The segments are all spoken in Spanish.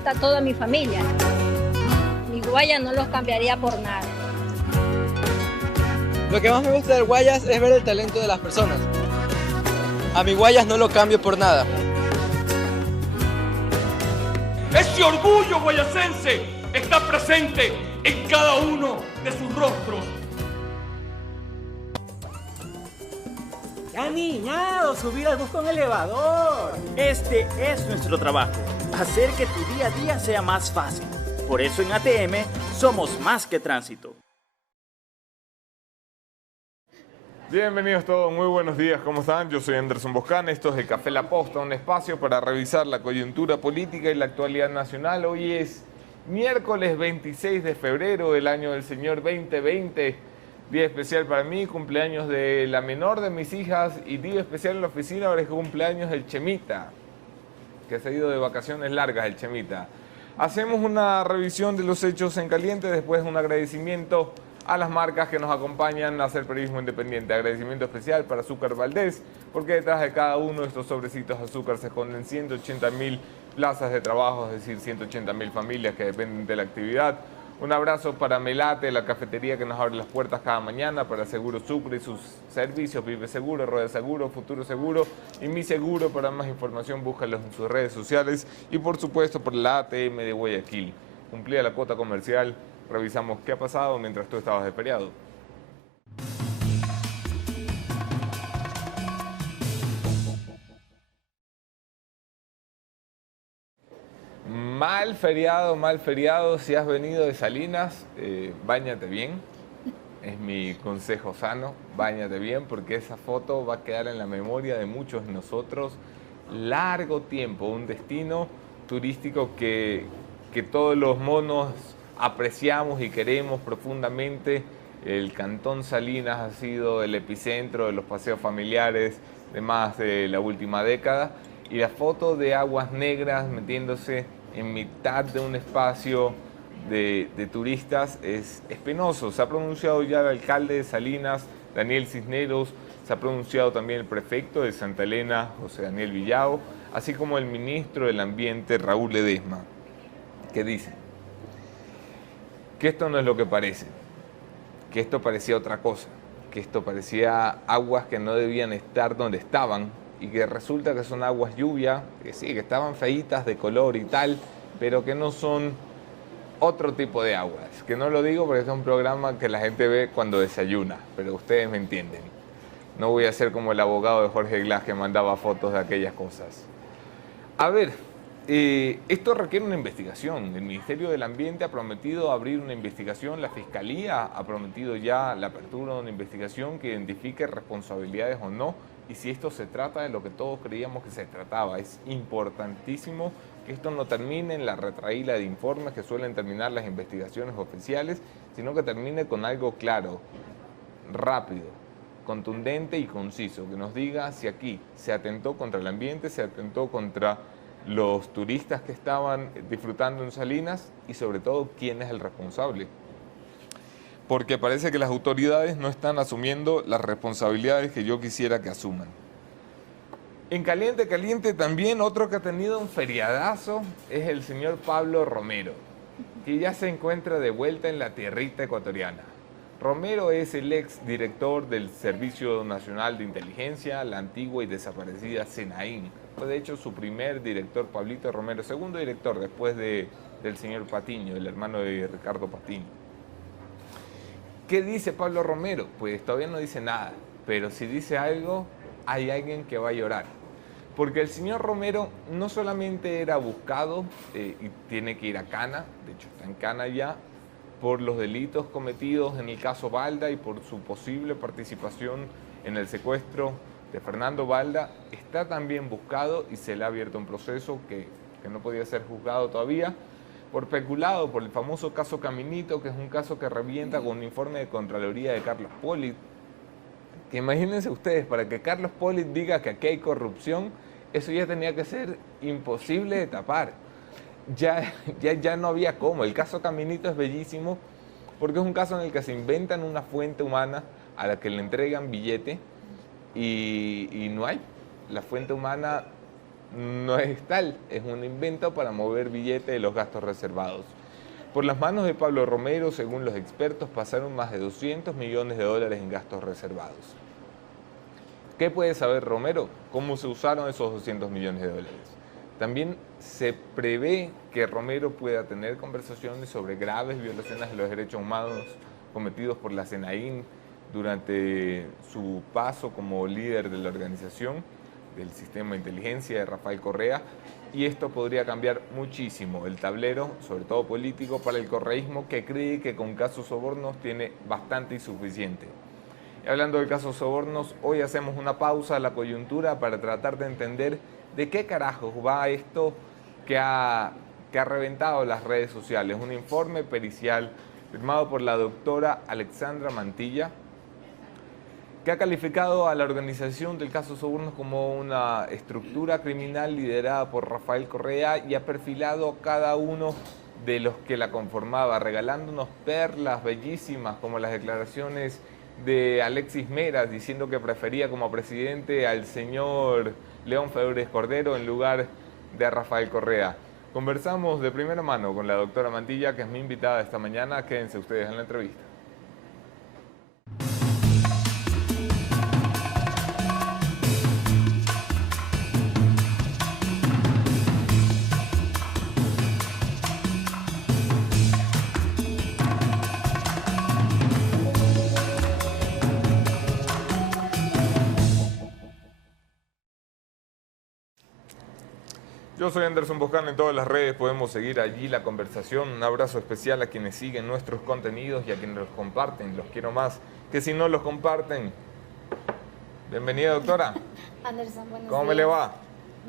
está toda mi familia. Mi Guayas no los cambiaría por nada. Lo que más me gusta del Guayas es ver el talento de las personas. A mi Guayas no lo cambio por nada. Ese orgullo guayasense está presente en cada uno de sus rostros. ¡Ya niñado! ¡Subir al bus con elevador! Este es nuestro trabajo, hacer que tu día a día sea más fácil. Por eso en ATM somos más que tránsito. Bienvenidos todos, muy buenos días, ¿cómo están? Yo soy Anderson Boscan, esto es el Café La Posta, un espacio para revisar la coyuntura política y la actualidad nacional. Hoy es miércoles 26 de febrero del año del Señor 2020, día especial para mí, cumpleaños de la menor de mis hijas y día especial en la oficina, ahora es cumpleaños del Chemita, que se ha ido de vacaciones largas el Chemita. Hacemos una revisión de los hechos en caliente, después un agradecimiento a las marcas que nos acompañan a hacer periodismo independiente. Agradecimiento especial para Azúcar Valdés, porque detrás de cada uno de estos sobrecitos de azúcar se esconden 180.000 plazas de trabajo, es decir, 180.000 familias que dependen de la actividad. Un abrazo para Melate, la cafetería que nos abre las puertas cada mañana, para Seguro Sucre y sus servicios, Vive Seguro, Rueda Seguro, Futuro Seguro y Mi Seguro. Para más información, búscalos en sus redes sociales y por supuesto por la ATM de Guayaquil. Cumplida la cuota comercial, revisamos qué ha pasado mientras tú estabas de feriado. Mal feriado, si has venido de Salinas, báñate bien, es mi consejo sano, báñate bien porque esa foto va a quedar en la memoria de muchos de nosotros largo tiempo, un destino turístico que todos los monos apreciamos y queremos profundamente. El Cantón Salinas ha sido el epicentro de los paseos familiares de más de la última década y la foto de aguas negras metiéndose en mitad de un espacio de turistas es penoso. Se ha pronunciado ya el alcalde de Salinas, Daniel Cisneros, se ha pronunciado también el prefecto de Santa Elena, José Daniel Villao, así como el ministro del Ambiente, Raúl Ledesma, que dice que esto no es lo que parece, que esto parecía otra cosa, que esto parecía aguas que no debían estar donde estaban y que resulta que son aguas lluvia, que sí, que estaban feitas de color y tal, pero que no son otro tipo de aguas. Que no lo digo porque es un programa que la gente ve cuando desayuna, pero ustedes me entienden. No voy a ser como el abogado de Jorge Glass que mandaba fotos de aquellas cosas. A ver, esto requiere una investigación. El Ministerio del Ambiente ha prometido abrir una investigación, la Fiscalía ha prometido ya la apertura de una investigación que identifique responsabilidades o no, y si esto se trata de lo que todos creíamos que se trataba. Es importantísimo que esto no termine en la retahíla de informes que suelen terminar las investigaciones oficiales, sino que termine con algo claro, rápido, contundente y conciso, que nos diga si aquí se atentó contra el ambiente, se atentó contra los turistas que estaban disfrutando en Salinas y sobre todo quién es el responsable. Porque parece que las autoridades no están asumiendo las responsabilidades que yo quisiera que asuman. En Caliente Caliente también otro que ha tenido un feriadazo es el señor Pablo Romero, que ya se encuentra de vuelta en la tierrita ecuatoriana. Romero es el ex director del Servicio Nacional de Inteligencia, la antigua y desaparecida SENAIN. Fue de hecho su primer director, Pablito Romero, segundo director después del señor Patiño, el hermano de Ricardo Patiño. ¿Qué dice Pablo Romero? Pues todavía no dice nada, pero si dice algo, hay alguien que va a llorar. Porque el señor Romero no solamente era buscado y tiene que ir a Cana, de hecho está en Cana ya, por los delitos cometidos en el caso Balda y por su posible participación en el secuestro de Fernando Balda, está también buscado y se le ha abierto un proceso que no podía ser juzgado todavía, por peculado por el famoso caso Caminito, que es un caso que revienta con un informe de Contraloría de Carlos Polit. Que imagínense ustedes, para que Carlos Polit diga que aquí hay corrupción, eso ya tenía que ser imposible de tapar. Ya no había cómo. El caso Caminito es bellísimo porque es un caso en el que se inventan una fuente humana a la que le entregan billete y no hay. La fuente humana no es tal, es un invento para mover billetes de los gastos reservados. Por las manos de Pablo Romero, según los expertos, pasaron más de 200 millones de dólares en gastos reservados. ¿Qué puede saber Romero? ¿Cómo se usaron esos 200 millones de dólares? También se prevé que Romero pueda tener conversaciones sobre graves violaciones de los derechos humanos cometidos por la CNAIN durante su paso como líder de la organización del sistema de inteligencia de Rafael Correa, y esto podría cambiar muchísimo el tablero, sobre todo político, para el correísmo, que cree que con casos sobornos tiene bastante y suficiente. Y hablando del caso sobornos, hoy hacemos una pausa a la coyuntura para tratar de entender de qué carajos va esto que ha reventado las redes sociales. Un informe pericial firmado por la doctora Alexandra Mantilla, que ha calificado a la organización del caso Sobornos como una estructura criminal liderada por Rafael Correa y ha perfilado a cada uno de los que la conformaba, regalándonos perlas bellísimas como las declaraciones de Alexis Meras diciendo que prefería como presidente al señor León Febres Cordero en lugar de a Rafael Correa. Conversamos de primera mano con la doctora Mantilla, que es mi invitada esta mañana. Quédense ustedes en la entrevista. Yo soy Anderson Boscan, en todas las redes podemos seguir allí la conversación. Un abrazo especial a quienes siguen nuestros contenidos y a quienes los comparten. Los quiero más que si no los comparten. Bienvenida, doctora. Anderson, buenos días. ¿Cómo me le va?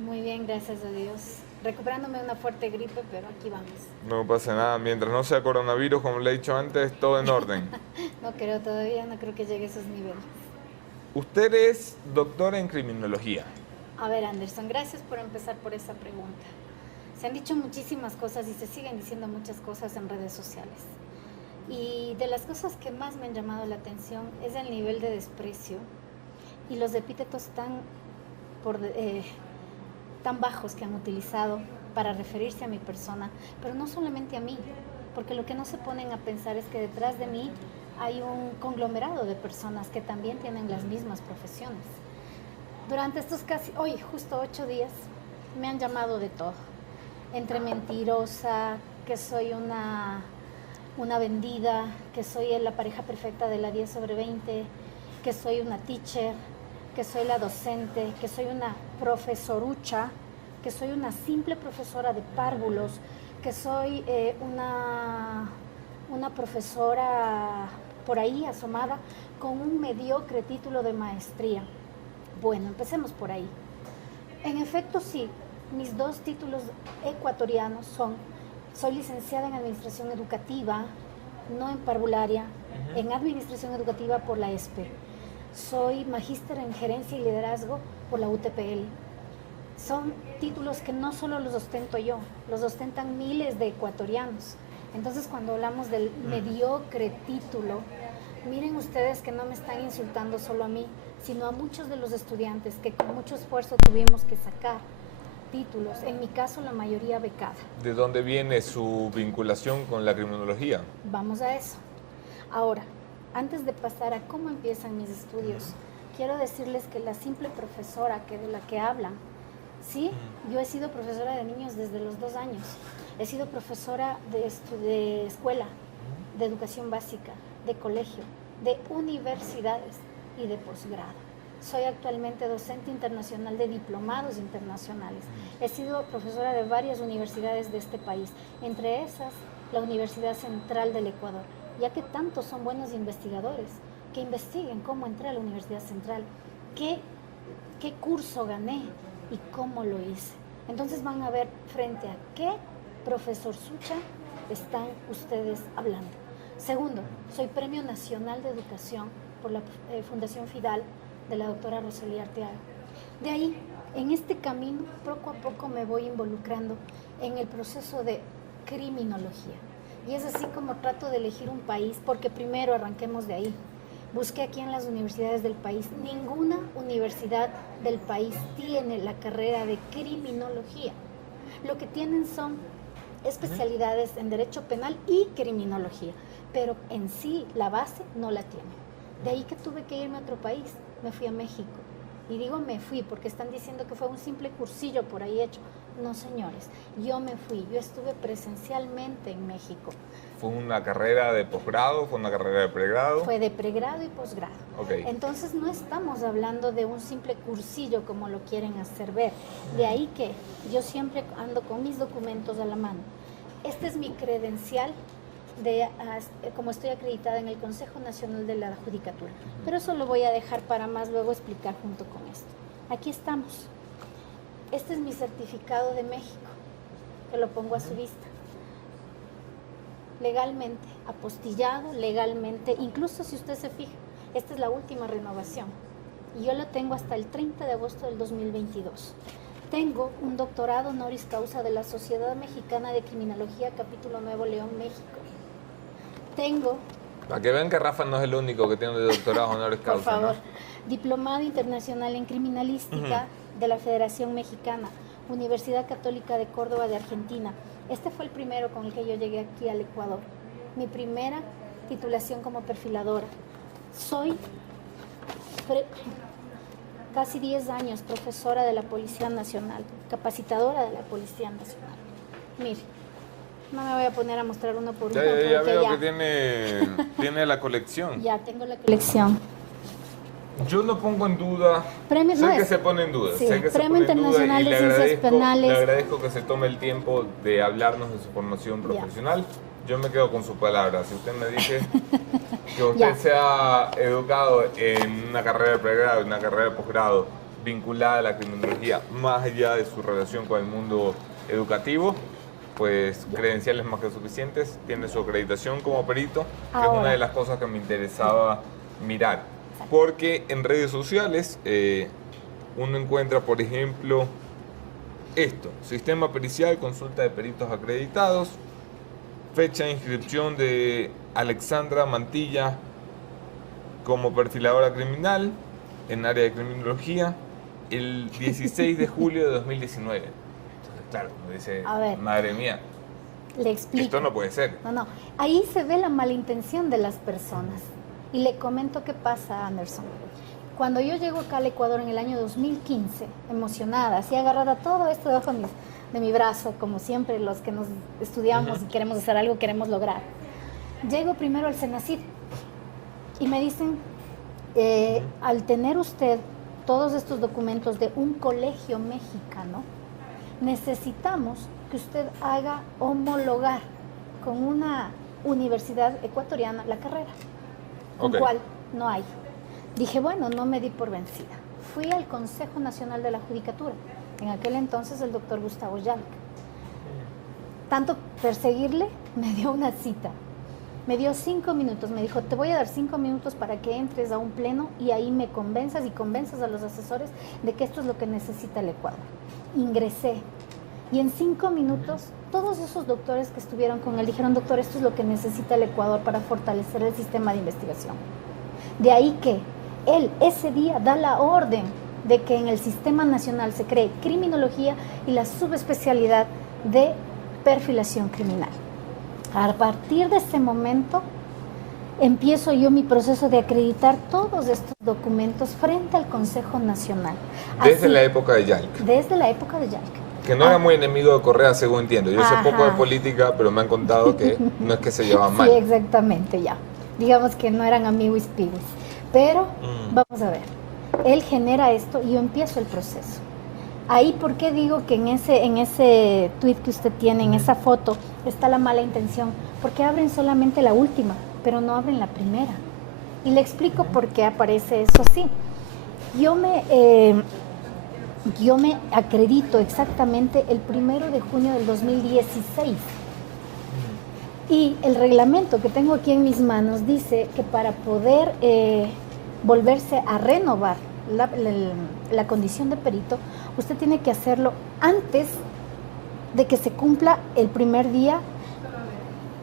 Muy bien, gracias a Dios. Recuperándome de una fuerte gripe, pero aquí vamos. No pasa nada, mientras no sea coronavirus, como le he dicho antes, todo en orden. No creo todavía, no creo que llegue a esos niveles. Usted es doctora en criminología. A ver, Anderson, gracias por empezar por esa pregunta. Se han dicho muchísimas cosas y se siguen diciendo muchas cosas en redes sociales. Y de las cosas que más me han llamado la atención es el nivel de desprecio y los epítetos tan bajos que han utilizado para referirse a mi persona, pero no solamente a mí, porque lo que no se ponen a pensar es que detrás de mí hay un conglomerado de personas que también tienen las mismas profesiones. Durante estos justo 8 días, me han llamado de todo. Entre mentirosa, que soy una vendida, que soy la pareja perfecta de la 10/20, que soy una teacher, que soy la docente, que soy una profesorucha, que soy una simple profesora de párvulos, que soy una profesora por ahí asomada con un mediocre título de maestría. Bueno, empecemos por ahí. En efecto, sí, mis 2 títulos ecuatorianos soy licenciada en Administración Educativa, no en parvularia, en Administración Educativa por la ESPE. Soy magíster en Gerencia y Liderazgo por la UTPL. Son títulos que no solo los ostento yo, los ostentan miles de ecuatorianos. Entonces, cuando hablamos del mediocre título, miren ustedes que no me están insultando solo a mí, sino a muchos de los estudiantes que con mucho esfuerzo tuvimos que sacar títulos, en mi caso la mayoría becada. ¿De dónde viene su vinculación con la criminología? Vamos a eso. Ahora, antes de pasar a cómo empiezan mis estudios, quiero decirles que la simple profesora de la que hablan, sí, yo he sido profesora de niños desde los 2 años, he sido profesora de escuela, de educación básica, de colegio, de universidades y de posgrado. Soy actualmente docente internacional de diplomados internacionales. He sido profesora de varias universidades de este país, entre esas la Universidad Central del Ecuador, ya que tantos son buenos investigadores, que investiguen cómo entré a la Universidad Central, qué curso gané y cómo lo hice. Entonces van a ver frente a qué profesor Sucha están ustedes hablando. Segundo, soy Premio Nacional de Educación por la Fundación Fidal de la doctora Rosalía Arteaga. De ahí, en este camino, poco a poco me voy involucrando en el proceso de criminología. Y es así como trato de elegir un país, porque primero arranquemos de ahí. Busqué aquí en las universidades del país. Ninguna universidad del país tiene la carrera de criminología. Lo que tienen son especialidades en derecho penal y criminología, pero en sí la base no la tiene. De ahí que tuve que irme a otro país. Me fui a México. Y digo me fui porque están diciendo que fue un simple cursillo por ahí hecho. No, señores, yo me fui. Yo estuve presencialmente en México. ¿Fue una carrera de posgrado? ¿Fue una carrera de pregrado? Fue de pregrado y posgrado. Okay. Entonces no estamos hablando de un simple cursillo como lo quieren hacer ver. De ahí que yo siempre ando con mis documentos a la mano. Este es mi credencial de como estoy acreditada en el Consejo Nacional de la Judicatura. Pero eso lo voy a dejar para más luego explicar junto con esto. Aquí estamos. Este es mi certificado de México, que lo pongo a su vista. Legalmente, apostillado, legalmente, incluso si usted se fija, esta es la última renovación. Y yo lo tengo hasta el 30 de agosto del 2022. Tengo un doctorado honoris causa de la Sociedad Mexicana de Criminología, capítulo Nuevo León, México. Tengo... Para que vean que Rafa no es el único que tiene un doctorado honoris causa. Por favor. ¿No? Diplomado internacional en criminalística de la Federación Mexicana, Universidad Católica de Córdoba de Argentina. Este fue el primero con el que yo llegué aquí al Ecuador. Mi primera titulación como perfiladora. Soy casi 10 años profesora de la Policía Nacional, capacitadora de la Policía Nacional. Mire, no me voy a poner a mostrar uno por uno. Ya veo que tiene la colección. Ya tengo la colección. Yo no pongo en duda, Premio, sé no que es, se pone en duda, sí, sé que Premio se pone en duda Internacional y de Ciencias Penales. le agradezco que se tome el tiempo de hablarnos de su formación profesional. Yo me quedo con su palabra. Si usted me dice que usted se ha educado en una carrera de pregrado y una carrera de posgrado vinculada a la criminología, más allá de su relación con el mundo educativo, pues credenciales más que suficientes, tiene su acreditación como perito, que es una de las cosas que me interesaba mirar. Porque en redes sociales uno encuentra, por ejemplo, esto: sistema pericial, consulta de peritos acreditados, fecha de inscripción de Alexandra Mantilla como perfiladora criminal en área de criminología el 16 de julio de 2019. Entonces, claro, uno dice, madre mía, le explico. Esto no puede ser. No. Ahí se ve la malintención de las personas. Y le comento qué pasa, Anderson. Cuando yo llego acá al Ecuador en el año 2015, emocionada, así agarrada todo esto debajo de mi brazo, como siempre los que nos estudiamos y queremos hacer algo, queremos lograr. Llego primero al Senacid y me dicen, al tener usted todos estos documentos de un colegio mexicano, necesitamos que usted haga homologar con una universidad ecuatoriana la carrera. Con cual no hay. Dije, bueno, no me di por vencida. Fui al Consejo Nacional de la Judicatura, en aquel entonces el doctor Gustavo Yalc. Tanto perseguirle, me dio una cita. Me dio 5 minutos, me dijo, te voy a dar 5 minutos para que entres a un pleno y ahí me convenzas y convenzas a los asesores de que esto es lo que necesita el Ecuador. Ingresé y en 5 minutos todos esos doctores que estuvieron con él dijeron, doctor, esto es lo que necesita el Ecuador para fortalecer el sistema de investigación. De ahí que él ese día da la orden de que en el sistema nacional se cree criminología y la subespecialidad de perfilación criminal. A partir de ese momento empiezo yo mi proceso de acreditar todos estos documentos frente al Consejo Nacional. Desde la época de Yalc. Desde la época de Yalc. Que no era muy enemigo de Correa, según entiendo. Yo sé poco de política, pero me han contado que no es que se llevaban mal. Sí, exactamente, ya. Digamos que no eran amigos pibes. Pero, vamos a ver, él genera esto y yo empiezo el proceso. Ahí, ¿por qué digo que en ese tweet que usted tiene, en esa foto, está la mala intención? Porque abren solamente la última, pero no abren la primera. Y le explico por qué aparece eso así. Yo me acredito exactamente el 1 de junio del 2016. Y el reglamento que tengo aquí en mis manos dice que para poder volverse a renovar la condición de perito, usted tiene que hacerlo antes de que se cumpla el primer día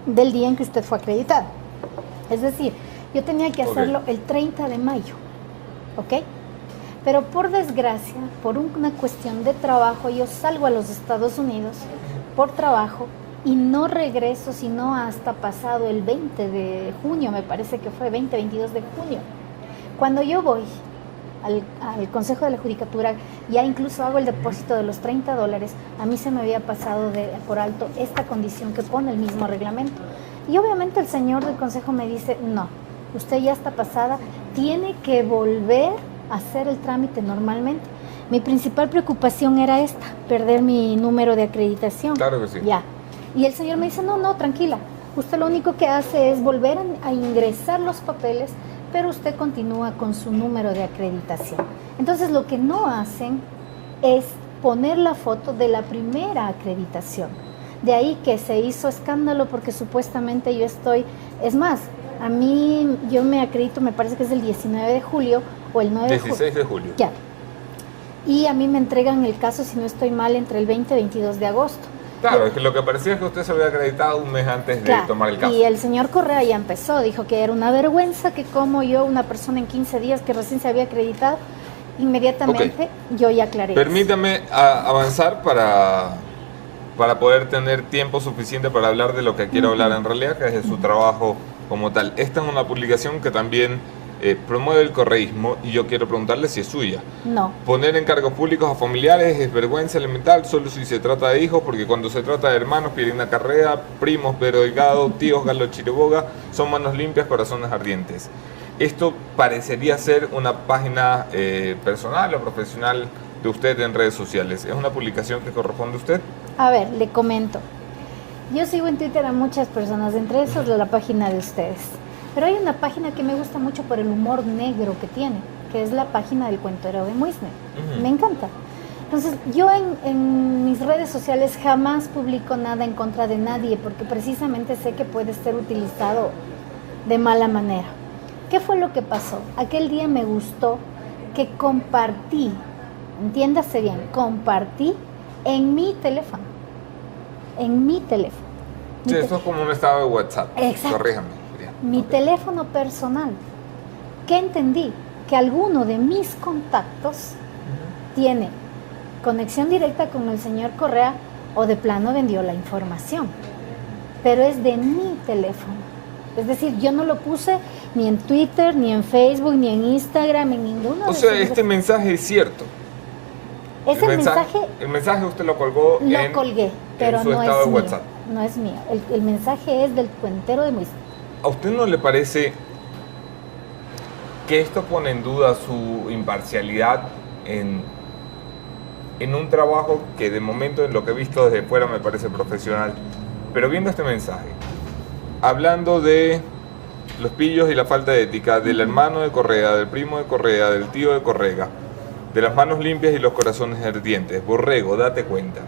del día en que usted fue acreditado. Es decir, Yo tenía que hacerlo el 30 de mayo, ¿ok? Pero por desgracia, por una cuestión de trabajo, yo salgo a los Estados Unidos por trabajo y no regreso sino hasta pasado el 20 de junio, me parece que fue 22 de junio. Cuando yo voy al Consejo de la Judicatura, ya incluso hago el depósito de los $30, a mí se me había pasado por alto esta condición que pone el mismo reglamento. Y obviamente el señor del Consejo me dice, no, usted ya está pasada, tiene que volver a hacer el trámite normalmente. Mi principal preocupación era esta, perder mi número de acreditación. Claro que sí. Ya. Y el señor me dice, no, tranquila, usted lo único que hace es volver a ingresar los papeles, pero usted continúa con su número de acreditación. Entonces lo que no hacen es poner la foto de la primera acreditación. De ahí que se hizo escándalo porque supuestamente yo estoy, es más, a mí yo me acredito, me parece que es el 19 de julio o el 9 de julio. 16 de julio. Ya. Y a mí me entregan el caso, si no estoy mal, entre el 20 y 22 de agosto. Claro, es que lo que parecía es que usted se había acreditado un mes antes de tomar el caso. Y el señor Correa ya empezó, dijo que era una vergüenza que como yo, una persona en 15 días que recién se había acreditado, inmediatamente yo ya aclaré. Permítame avanzar para poder tener tiempo suficiente para hablar de lo que quiero hablar en realidad, que es de su trabajo como tal. Esta es una publicación que también promueve el correísmo y yo quiero preguntarle si es suya. No. Poner encargos públicos a familiares es vergüenza elemental solo si se trata de hijos, porque cuando se trata de hermanos, Pirina Carrea, primos, Pedro Delgado, tíos, Galo Chiriboga, son manos limpias, corazones ardientes. Esto parecería ser una página personal o profesional de usted en redes sociales. ¿Es una publicación que corresponde a usted? A ver, le comento. Yo sigo en Twitter a muchas personas, entre esas la página de ustedes. Pero hay una página que me gusta mucho por el humor negro que tiene, que es la página del Cuentero de Muisne. Me encanta. Entonces, yo en mis redes sociales jamás publico nada en contra de nadie, porque precisamente sé que puede ser utilizado de mala manera. ¿Qué fue lo que pasó? Aquel día me gustó que compartí, entiéndase bien, compartí en mi teléfono. En mi teléfono. Sí, esto es como un estado de WhatsApp. Exacto. Corríjame. Mi teléfono personal. ¿Qué entendí? Que alguno de mis contactos tiene conexión directa con el señor Correa o de plano vendió la información. Pero es de mi teléfono. Es decir, yo no lo puse ni en Twitter, ni en Facebook, ni en Instagram, en ninguno de O sea, esos. este mensaje es cierto. Ese mensaje el mensaje usted lo colgó lo colgué, pero su no estado es de mío. WhatsApp. No es mío. El mensaje es del Cuentero de Muisne. ¿A usted no le parece que esto pone en duda su imparcialidad en un trabajo que de momento en lo que he visto desde fuera me parece profesional? Pero viendo este mensaje, hablando de los pillos y la falta de ética, del hermano de Correa, del primo de Correa, del tío de Correa, de las manos limpias y los corazones ardientes, Borrego, date cuenta.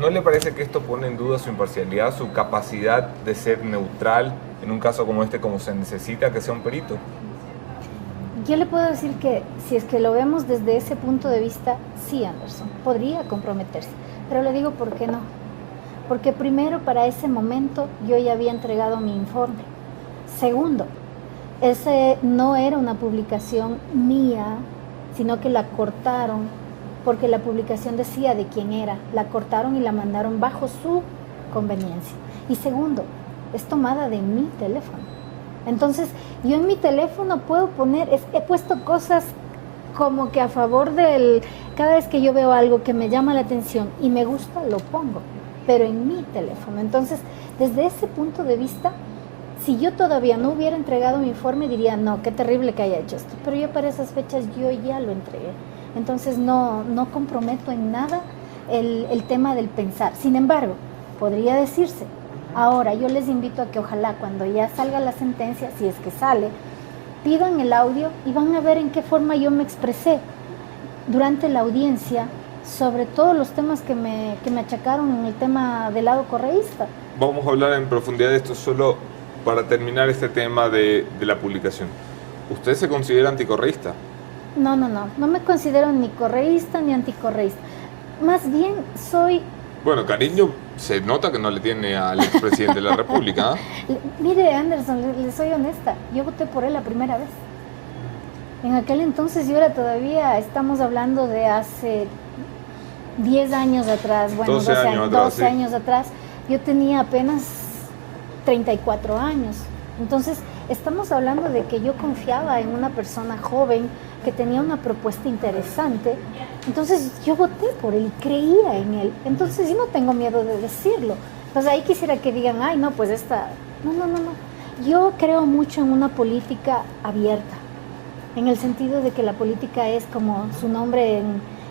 ¿No le parece que esto pone en duda su imparcialidad, su capacidad de ser neutral en un caso como este, como se necesita que sea un perito? Yo le puedo decir que si es que lo vemos desde ese punto de vista, sí, Anderson, podría comprometerse. Pero le digo por qué no. Porque primero, para ese momento, yo ya había entregado mi informe. Segundo, ese no era una publicación mía, sino que la cortaron, porque la publicación decía de quién era. La cortaron y la mandaron bajo su conveniencia. Y segundo, es tomada de mi teléfono. Entonces, yo en mi teléfono puedo poner, he puesto cosas como que a favor del, cada vez que yo veo algo que me llama la atención y me gusta, lo pongo, pero en mi teléfono. Entonces, desde ese punto de vista, si yo todavía no hubiera entregado mi informe, diría, no, qué terrible que haya hecho esto. Pero yo para esas fechas yo ya lo entregué. Entonces, no comprometo en nada el tema del pensar. Sin embargo, podría decirse, ahora yo les invito a que ojalá cuando ya salga la sentencia, si es que sale, pidan el audio y van a ver en qué forma yo me expresé durante la audiencia sobre todos los temas que me achacaron en el tema del lado correísta. Vamos a hablar en profundidad de esto solo para terminar este tema de la publicación. ¿Usted se considera anticorreísta? No me considero ni correísta ni anticorreísta. Más bien soy Bueno, cariño se nota que no le tiene al expresidente de la República. Mire, Anderson, le soy honesta, yo voté por él la primera vez. En aquel entonces yo era todavía, estamos hablando de hace 10 años atrás, bueno, 12 años atrás, 12 sí. años atrás, yo tenía apenas 34 años. Entonces, estamos hablando de que yo confiaba en una persona joven que tenía una propuesta interesante. Entonces, yo voté por él, creía en él. Entonces, yo no tengo miedo de decirlo. Entonces, ahí quisiera que digan, ay, no, pues esta... No. Yo creo mucho en una política abierta, en el sentido de que la política es, como su nombre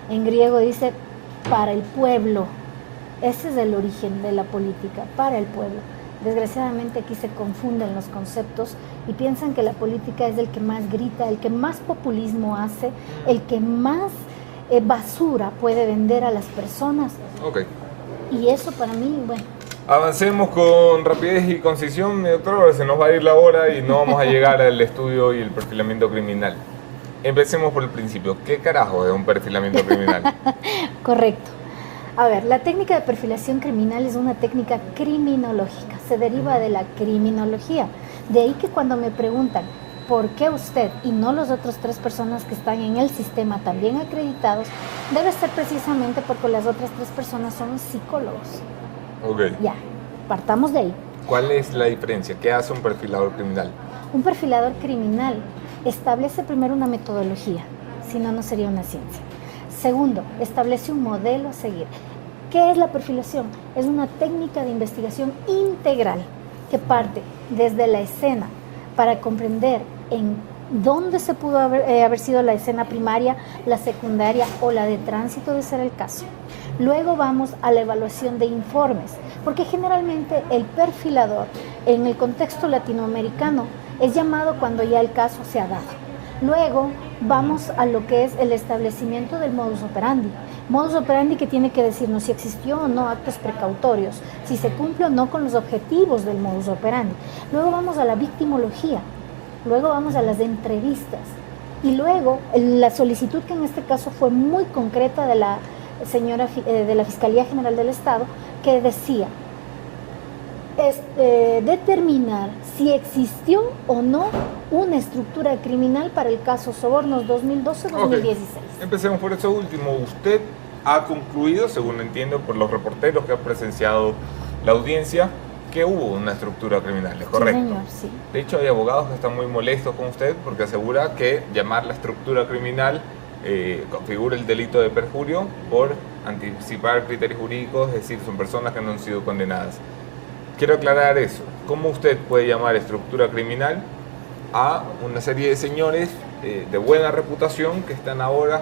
en griego dice, para el pueblo. Ese es el origen de la política, para el pueblo. Desgraciadamente aquí se confunden los conceptos y piensan que la política es el que más grita, el que más populismo hace, el que más basura puede vender a las personas. Ok. Y eso para mí, bueno... Avancemos con rapidez y concisión, mi doctor, se nos va a ir la hora y no vamos a llegar al estudio y el perfilamiento criminal. Empecemos por el principio. ¿Qué carajo es un perfilamiento criminal? Correcto. A ver, la técnica de perfilación criminal es una técnica criminológica, se deriva de la criminología. De ahí que cuando me preguntan por qué usted y no los otros 3 personas que están en el sistema también acreditados, debe ser precisamente porque las otras 3 personas son psicólogos. Ok. Ya, partamos de ahí. ¿Cuál es la diferencia? ¿Qué hace un perfilador criminal? Un perfilador criminal establece primero una metodología, si no, no sería una ciencia. Segundo, establece un modelo a seguir. ¿Qué es la perfilación? Es una técnica de investigación integral que parte desde la escena para comprender en dónde se pudo haber sido la escena primaria, la secundaria o la de tránsito de ser el caso. Luego vamos a la evaluación de informes, porque generalmente el perfilador en el contexto latinoamericano es llamado cuando ya el caso se ha dado. Luego vamos a lo que es el establecimiento del modus operandi. Modus operandi que tiene que decirnos si existió o no actos precautorios, si se cumple o no con los objetivos del modus operandi. Luego vamos a la victimología, luego vamos a las entrevistas y luego la solicitud, que en este caso fue muy concreta de la señora de la Fiscalía General del Estado, que decía determinar si existió o no una estructura criminal para el caso Sobornos 2012-2016. Okay. Empecemos por eso último. Usted ha concluido, según entiendo por los reporteros que ha presenciado la audiencia, que hubo una estructura criminal, ¿es correcto? Sí, señor, sí. De hecho, hay abogados que están muy molestos con usted porque asegura que llamar la estructura criminal configura el delito de perjurio por anticipar criterios jurídicos, es decir, son personas que no han sido condenadas. Quiero aclarar eso. ¿Cómo usted puede llamar estructura criminal a una serie de señores de buena reputación que están ahora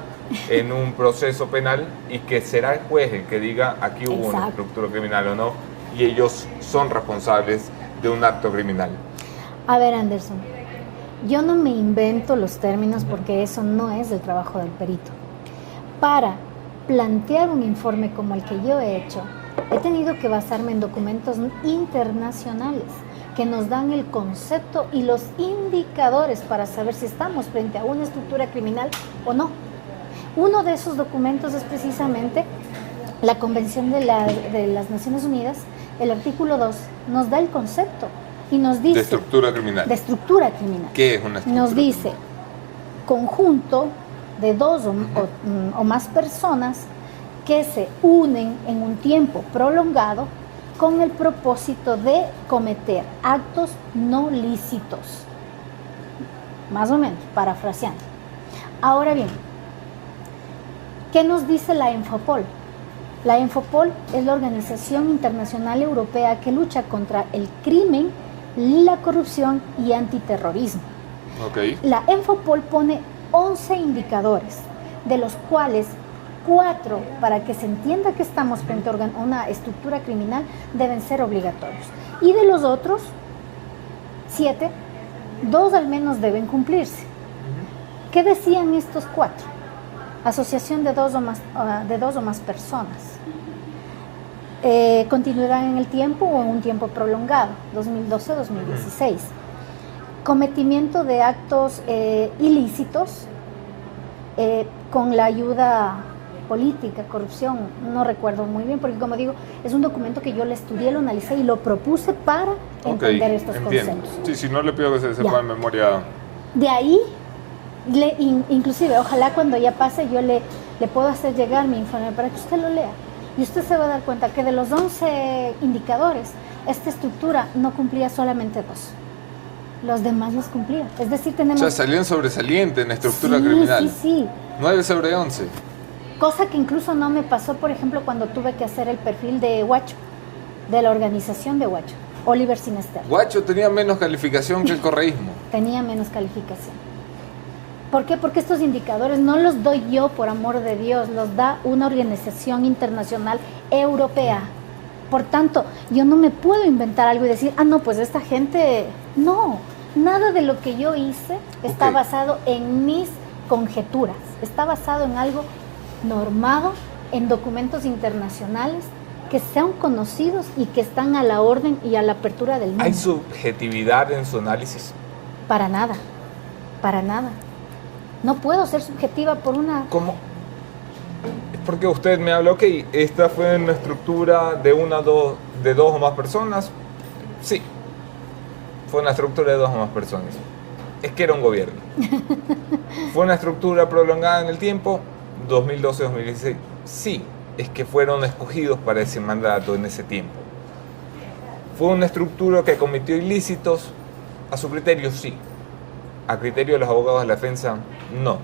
en un proceso penal y que será el juez el que diga aquí hubo una estructura criminal o no, y ellos son responsables de un acto criminal? A ver, Anderson, yo no me invento los términos porque eso no es el trabajo del perito. Para plantear un informe como el que yo he hecho, he tenido que basarme en documentos internacionales que nos dan el concepto y los indicadores para saber si estamos frente a una estructura criminal o no. Uno de esos documentos es precisamente la Convención de las Naciones Unidas. El artículo 2 nos da el concepto y nos dice... De estructura criminal. De estructura criminal. ¿Qué es una estructura? Nos dice conjunto de 2 o más personas que se unen en un tiempo prolongado con el propósito de cometer actos no lícitos. Más o menos, parafraseando. Ahora bien, ¿qué nos dice la Enfopol? La Enfopol es la Organización Internacional Europea que lucha contra el crimen, la corrupción y antiterrorismo. Okay. La Enfopol pone 11 indicadores, de los cuales 4, para que se entienda que estamos frente a una estructura criminal, deben ser obligatorios. Y de los otros 7, 2 al menos deben cumplirse. ¿Qué decían estos 4? Asociación de dos o más personas. Continuidad en el tiempo o en un tiempo prolongado, 2012-2016. Cometimiento de actos ilícitos con la ayuda política, corrupción, no recuerdo muy bien, porque como digo, es un documento que yo lo estudié, lo analicé y lo propuse para entender estos conceptos. Sí, si no le pido que se sepa Ya. de memoria. De ahí, inclusive, ojalá cuando ya pase yo le puedo hacer llegar mi informe para que usted lo lea. Y usted se va a dar cuenta que de los 11 indicadores, esta estructura no cumplía solamente 2. Los demás los cumplía. Es decir, O tenemos... sea, salían sobresaliente en la estructura Sí, criminal. sí, sí. 9 sobre 11. Cosa que incluso no me pasó, por ejemplo, cuando tuve que hacer el perfil de Huacho, de la organización de Huacho, Oliver Sinester. Guacho tenía menos calificación que el correísmo. Tenía menos calificación. ¿Por qué? Porque estos indicadores no los doy yo por amor de Dios, los da una organización internacional europea. Por tanto, yo no me puedo inventar algo y decir, no, pues esta gente... No, nada de lo que yo hice está Ok. basado en mis conjeturas, está basado en algo normado, en documentos internacionales que sean conocidos y que están a la orden y a la apertura del mundo. ¿Hay subjetividad en su análisis? Para nada, para nada. No puedo ser subjetiva por una... ¿Cómo? Es porque usted me habla, ok, esta fue una estructura de de dos o más personas. Sí, fue una estructura de 2 o más personas. Es que era un gobierno. ¿Fue una estructura prolongada en el tiempo? 2012-2016. Sí, es que fueron escogidos para ese mandato en ese tiempo. ¿Fue una estructura que cometió ilícitos? A su criterio, sí. A criterio de los abogados de la defensa, no.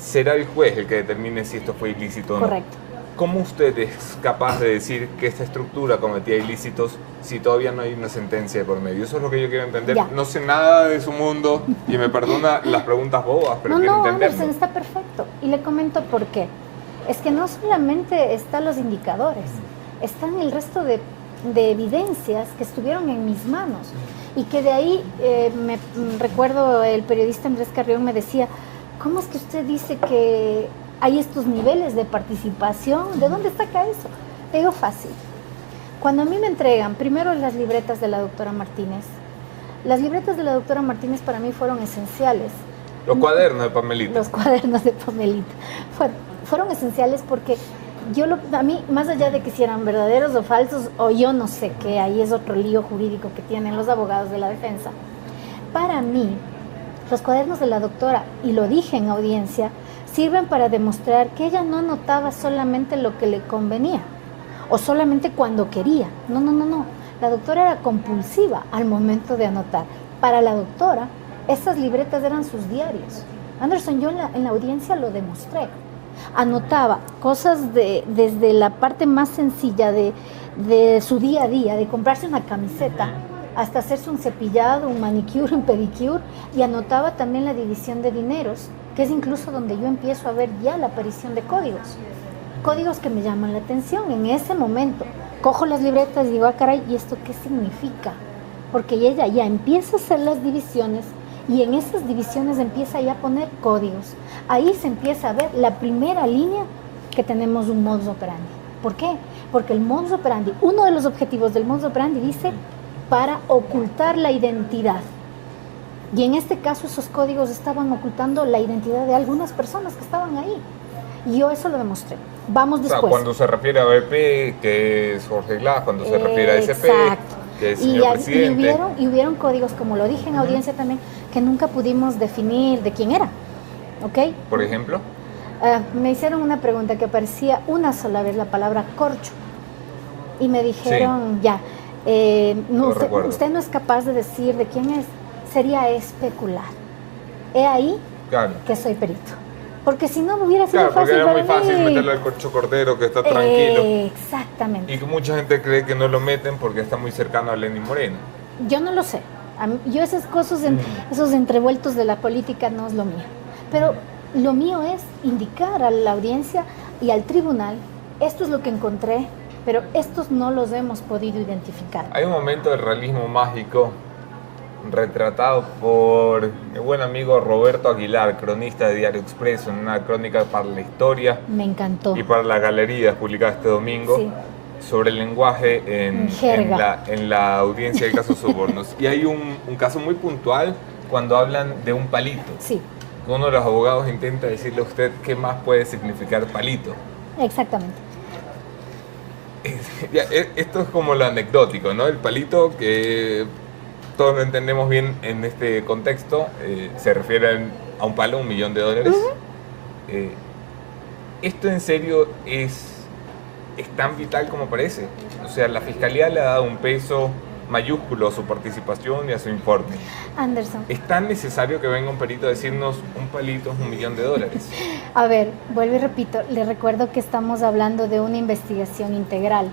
Será el juez el que determine si esto fue ilícito o no. Correcto. ¿Cómo usted es capaz de decir que esta estructura cometía ilícitos si todavía no hay una sentencia de por medio? Eso es lo que yo quiero entender. Ya. No sé nada de su mundo y me perdona las preguntas bobas, pero No, quiero no, entenderlo. Anderson, está perfecto. Y le comento por qué. Es que no solamente están los indicadores, están el resto de evidencias que estuvieron en mis manos. Y que de ahí, recuerdo el periodista Andrés Carrión me decía, ¿cómo es que usted dice que hay estos niveles de participación? ¿De dónde saca eso? Le digo fácil. Cuando a mí me entregan primero las libretas de la doctora Martínez, las libretas de la doctora Martínez para mí fueron esenciales. Los cuadernos de Pamelita. Los cuadernos de Pamelita. Fueron esenciales porque a mí, más allá de que si eran verdaderos o falsos, o yo no sé qué, ahí es otro lío jurídico que tienen los abogados de la defensa. Para mí, los cuadernos de la doctora, y lo dije en audiencia, sirven para demostrar que ella no anotaba solamente lo que le convenía o solamente cuando quería. No, no, no, no. La doctora era compulsiva al momento de anotar. Para la doctora, esas libretas eran sus diarios. Anderson, yo en la audiencia lo demostré. Anotaba cosas desde la parte más sencilla de su día a día, de comprarse una camiseta, hasta hacerse un cepillado, un manicure, un pedicure, y anotaba también la división de dineros, que es incluso donde yo empiezo a ver ya la aparición de códigos. Códigos que me llaman la atención en ese momento. Cojo las libretas y digo, caray, ¿y esto qué significa? Porque ella ya empieza a hacer las divisiones y en esas divisiones empieza ya a poner códigos. Ahí se empieza a ver la primera línea que tenemos un modus operandi. ¿Por qué? Porque el modus operandi, uno de los objetivos del modus operandi dice para ocultar la identidad. Y en este caso esos códigos estaban ocultando la identidad de algunas personas que estaban ahí. Y yo eso lo demostré. Vamos después. O sea, cuando se refiere a BP, que es Jorge Glass, cuando se refiere a SP, exacto, que es señor presidente. Y hubieron códigos, como lo dije en audiencia también, que nunca pudimos definir de quién era. ¿Ok? Por ejemplo, Me hicieron una pregunta que aparecía una sola vez la palabra corcho. Y me dijeron, no, usted no es capaz de decir de quién es. Sería especular. He ahí claro. que soy perito. Porque si no hubiera sido Claro, fácil porque era muy para fácil mí. meterlo al Corcho Cordero, que está tranquilo. Exactamente. Y que mucha gente cree que no lo meten porque está muy cercano a Lenín Moreno. Yo no lo sé. Yo esas cosas, esos entrevueltos de la política no es lo mío. Pero lo mío es indicar a la audiencia y al tribunal, esto es lo que encontré, pero estos no los hemos podido identificar. Hay un momento del realismo mágico retratado por mi buen amigo Roberto Aguilar, cronista de Diario Expreso, en una crónica para la historia Me encantó. y para la galería publicada este domingo, Sí. sobre el lenguaje en la audiencia del caso Sobornos. Y hay un caso muy puntual cuando hablan de un palito. Sí. Uno de los abogados intenta decirle a usted qué más puede significar palito. Exactamente. Esto es como lo anecdótico, ¿no? El palito que todos lo entendemos bien en este contexto, se refiere a un palo, $1 millón. ¿Esto en serio es tan vital como parece? O sea, la Fiscalía le ha dado un peso mayúsculo a su participación y a su informe. Anderson. ¿Es tan necesario que venga un perito a decirnos un palito es $1 millón? A ver, vuelvo y repito, le recuerdo que estamos hablando de una investigación integral,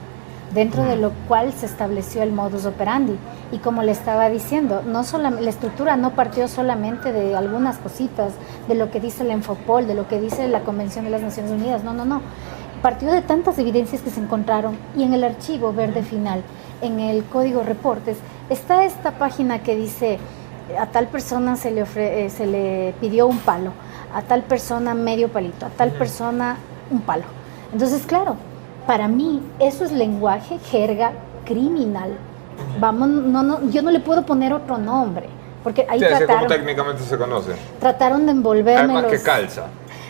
dentro de lo cual se estableció el modus operandi. Y como le estaba diciendo, la estructura no partió solamente de algunas cositas, de lo que dice la Enfopol, de lo que dice la Convención de las Naciones Unidas, no. Partió de tantas evidencias que se encontraron, y en el archivo verde final, en el código reportes, está esta página que dice: a tal persona se le pidió un palo, a tal persona medio palito, a tal persona un palo. Entonces, claro, para mí eso es lenguaje, jerga criminal. Vamos, yo no le puedo poner otro nombre, porque ahí ¿Cómo técnicamente se conoce? Trataron de envolverme Además que calza.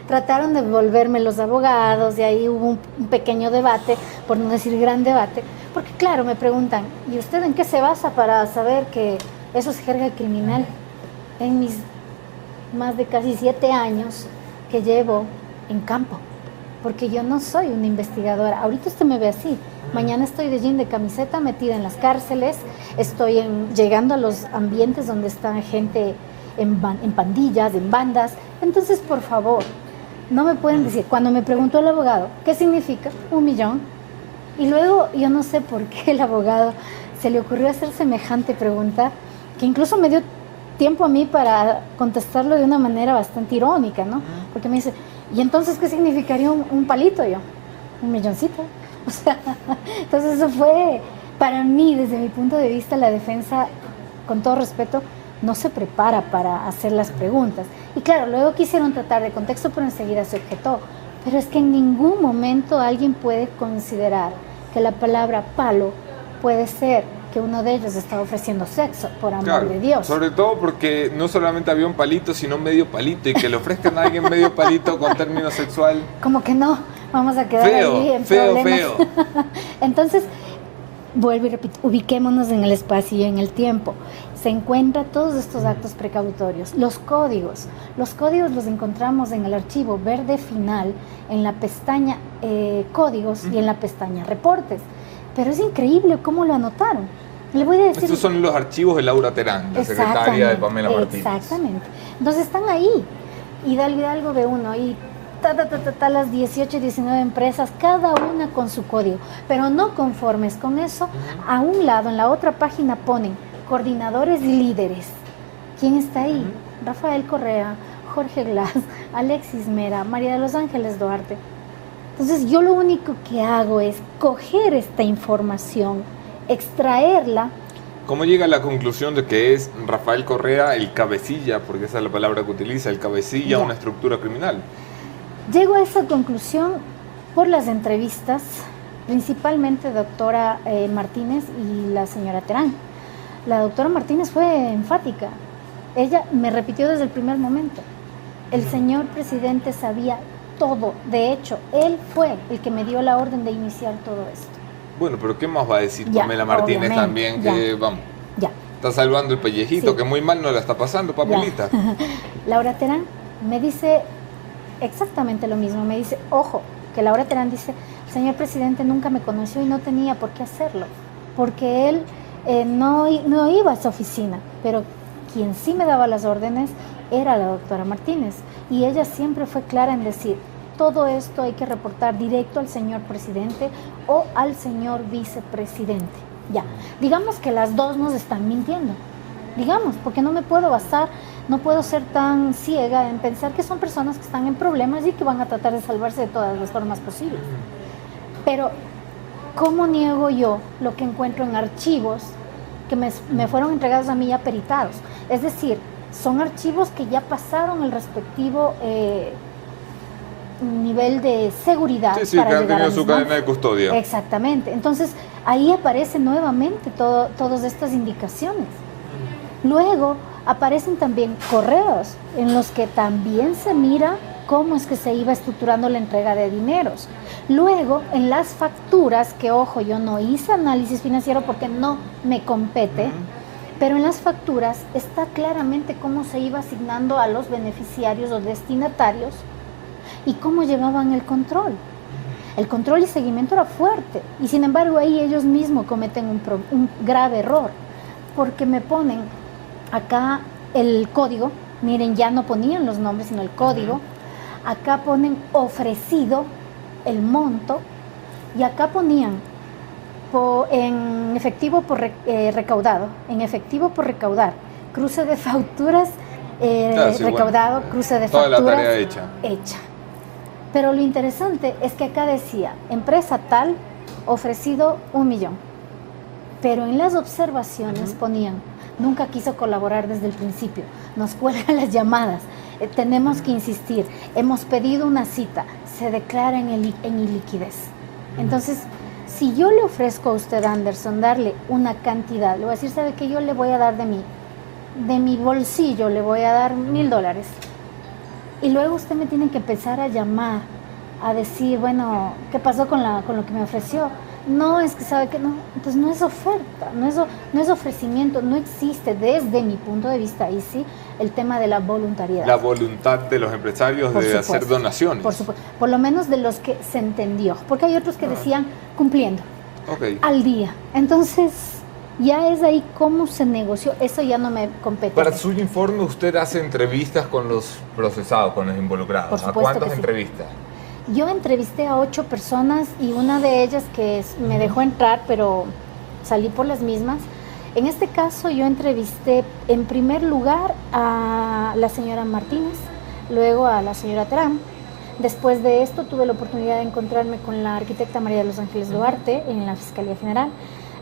Trataron de envolverme los abogados, de ahí hubo un pequeño debate, por no decir gran debate, porque claro, me preguntan, ¿y usted en qué se basa para saber que eso es jerga criminal? En mis más de casi 7 años que llevo en campo, porque yo no soy una investigadora. Ahorita usted me ve así, mañana estoy de jean de camiseta metida en las cárceles, estoy llegando a los ambientes donde está gente en pandillas, en bandas. Entonces, por favor, no me pueden decir, cuando me preguntó el abogado, ¿qué significa $1 millón? Y luego, yo no sé por qué el abogado se le ocurrió hacer semejante pregunta, que incluso me dio tiempo a mí para contestarlo de una manera bastante irónica, ¿no? Porque me dice, ¿y entonces qué significaría un palito? Yo, $1 milloncito. O sea, entonces eso fue, para mí, desde mi punto de vista, la defensa, con todo respeto, no se prepara para hacer las preguntas. Y claro, luego quisieron tratar de contexto, pero enseguida se objetó. Pero es que en ningún momento alguien puede considerar que la palabra palo puede ser que uno de ellos está ofreciendo sexo, por amor de Dios. Sobre todo porque no solamente había un palito, sino medio palito, y que le ofrezcan a alguien medio palito con término sexual. Como que no, vamos a quedar ahí en problemas. Feo. Entonces, vuelvo y repito, ubiquémonos en el espacio y en el tiempo. Se encuentran todos estos actos precautorios. Los códigos los encontramos en el archivo verde final, en la pestaña códigos y en la pestaña reportes. Pero es increíble cómo lo anotaron. Le voy a decir... Estos son los archivos de Laura Terán, la secretaria de Pamela Martínez. Exactamente. Entonces están ahí. Hidalgo ve uno y las 18, 19 empresas, cada una con su código. Pero no conformes con eso, a un lado, en la otra página ponen coordinadores y líderes. ¿Quién está ahí? Rafael Correa, Jorge Glass, Alexis Mera, María de los Ángeles Duarte. Entonces yo lo único que hago es coger esta información, extraerla. ¿Cómo llega a la conclusión de que es Rafael Correa el cabecilla, porque esa es la palabra que utiliza, el cabecilla de una estructura criminal? Llego a esa conclusión por las entrevistas, principalmente doctora Martínez y la señora Terán. La doctora Martínez fue enfática. Ella me repitió desde el primer momento. El señor presidente sabía todo. De hecho, él fue el que me dio la orden de iniciar todo esto. Bueno, pero ¿qué más va a decir Pamela Martínez también? Que vamos, está salvando el pellejito, que muy mal no la está pasando, papelita. Laura Terán me dice exactamente lo mismo. Me dice, ojo, que Laura Terán dice, el señor presidente nunca me conoció y no tenía por qué hacerlo, porque él no iba a esa oficina, pero quien sí me daba las órdenes era la doctora Martínez, y ella siempre fue clara en decir, todo esto hay que reportar directo al señor presidente o al señor vicepresidente. Ya, digamos que las dos nos están mintiendo, digamos, porque no me puedo basar, no puedo ser tan ciega en pensar que son personas que están en problemas y que van a tratar de salvarse de todas las formas posibles. Pero, ¿cómo niego yo lo que encuentro en archivos que me fueron entregados a mí ya peritados? Es decir, son archivos que ya pasaron el respectivo nivel de seguridad. Sí, para que han tenido su cadena de custodia. Exactamente. Entonces, ahí aparecen nuevamente todas estas indicaciones. Luego, aparecen también correos en los que también se mira cómo es que se iba estructurando la entrega de dineros. Luego, en las facturas, que ojo, yo no hice análisis financiero porque no me compete, pero en las facturas está claramente cómo se iba asignando a los beneficiarios o destinatarios y cómo llevaban el control. El control y seguimiento era fuerte y sin embargo ahí ellos mismos cometen un grave error porque me ponen acá el código, miren, ya no ponían los nombres sino el código, acá ponen ofrecido el monto y acá ponían en efectivo por recaudado, en efectivo por recaudar, cruce de facturas recaudado, bueno, cruce de toda facturas la tarea hecha. Pero lo interesante es que acá decía, empresa tal, ofrecido 1 millón. Pero en las observaciones ponían, nunca quiso colaborar desde el principio, nos cuelgan las llamadas, tenemos que insistir, hemos pedido una cita, se declara en iliquidez. Entonces, si yo le ofrezco a usted, Anderson, darle una cantidad, le voy a decir, ¿sabe qué? Yo le voy a dar de mi bolsillo, le voy a dar $1,000. Y luego usted me tiene que empezar a llamar, a decir, bueno, ¿qué pasó con lo que me ofreció? No, es que sabe que no, entonces no es oferta, no es ofrecimiento, no existe desde mi punto de vista ahí sí el tema de la voluntariedad. La voluntad de los empresarios de hacer donaciones. Por supuesto, por lo menos de los que se entendió, porque hay otros que decían cumpliendo al día. Entonces, ya es ahí cómo se negoció, eso ya no me compete. Para su informe, usted hace entrevistas con los procesados, con los involucrados. ¿A cuántas entrevistas? Yo entrevisté a 8 personas y una de ellas que me dejó entrar, pero salí por las mismas. En este caso yo entrevisté en primer lugar a la señora Martínez, luego a la señora Terán. Después de esto tuve la oportunidad de encontrarme con la arquitecta María de los Ángeles Duarte en la Fiscalía General.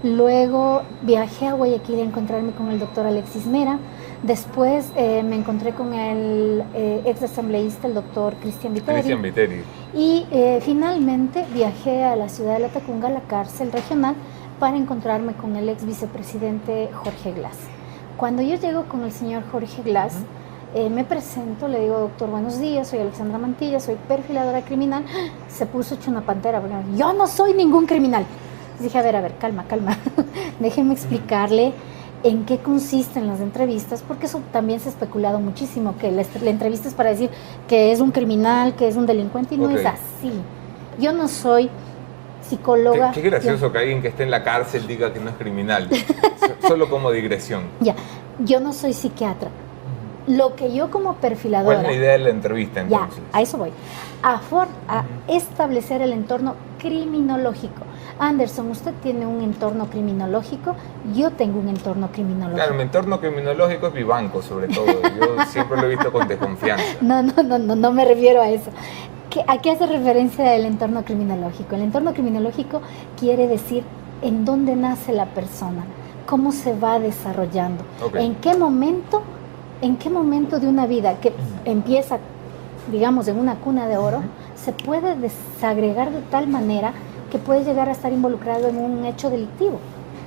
Luego viajé a Guayaquil a encontrarme con el doctor Alexis Mera. Después me encontré con el ex asambleísta, el doctor Cristian Viteri. Y finalmente viajé a la ciudad de La Tacunga, a la cárcel regional, para encontrarme con el ex vicepresidente Jorge Glass. Cuando yo llego con el señor Jorge Glass, me presento, le digo, doctor, buenos días, soy Alexandra Mantilla, soy perfiladora criminal. Se puso hecho una pantera, porque yo no soy ningún criminal. Dije, a ver, calma. Déjeme explicarle en qué consisten las entrevistas, porque eso también se ha especulado muchísimo, que la entrevista es para decir que es un criminal, que es un delincuente, y no es así. Yo no soy psicóloga. Qué gracioso que alguien que esté en la cárcel diga que no es criminal, solo como digresión. Ya, yo no soy psiquiatra. Lo que yo como perfiladora... ¿Cuál es la idea de la entrevista entonces? Ya, a eso voy. A establecer el entorno criminológico. Anderson, usted tiene un entorno criminológico, yo tengo un entorno criminológico. Claro, mi entorno criminológico es mi banco, sobre todo. Yo siempre lo he visto con desconfianza. No me refiero a eso. ¿A qué hace referencia el entorno criminológico? El entorno criminológico quiere decir en dónde nace la persona, cómo se va desarrollando, en qué momento de una vida que empieza, digamos, en una cuna de oro, se puede desagregar de tal manera que puede llegar a estar involucrado en un hecho delictivo.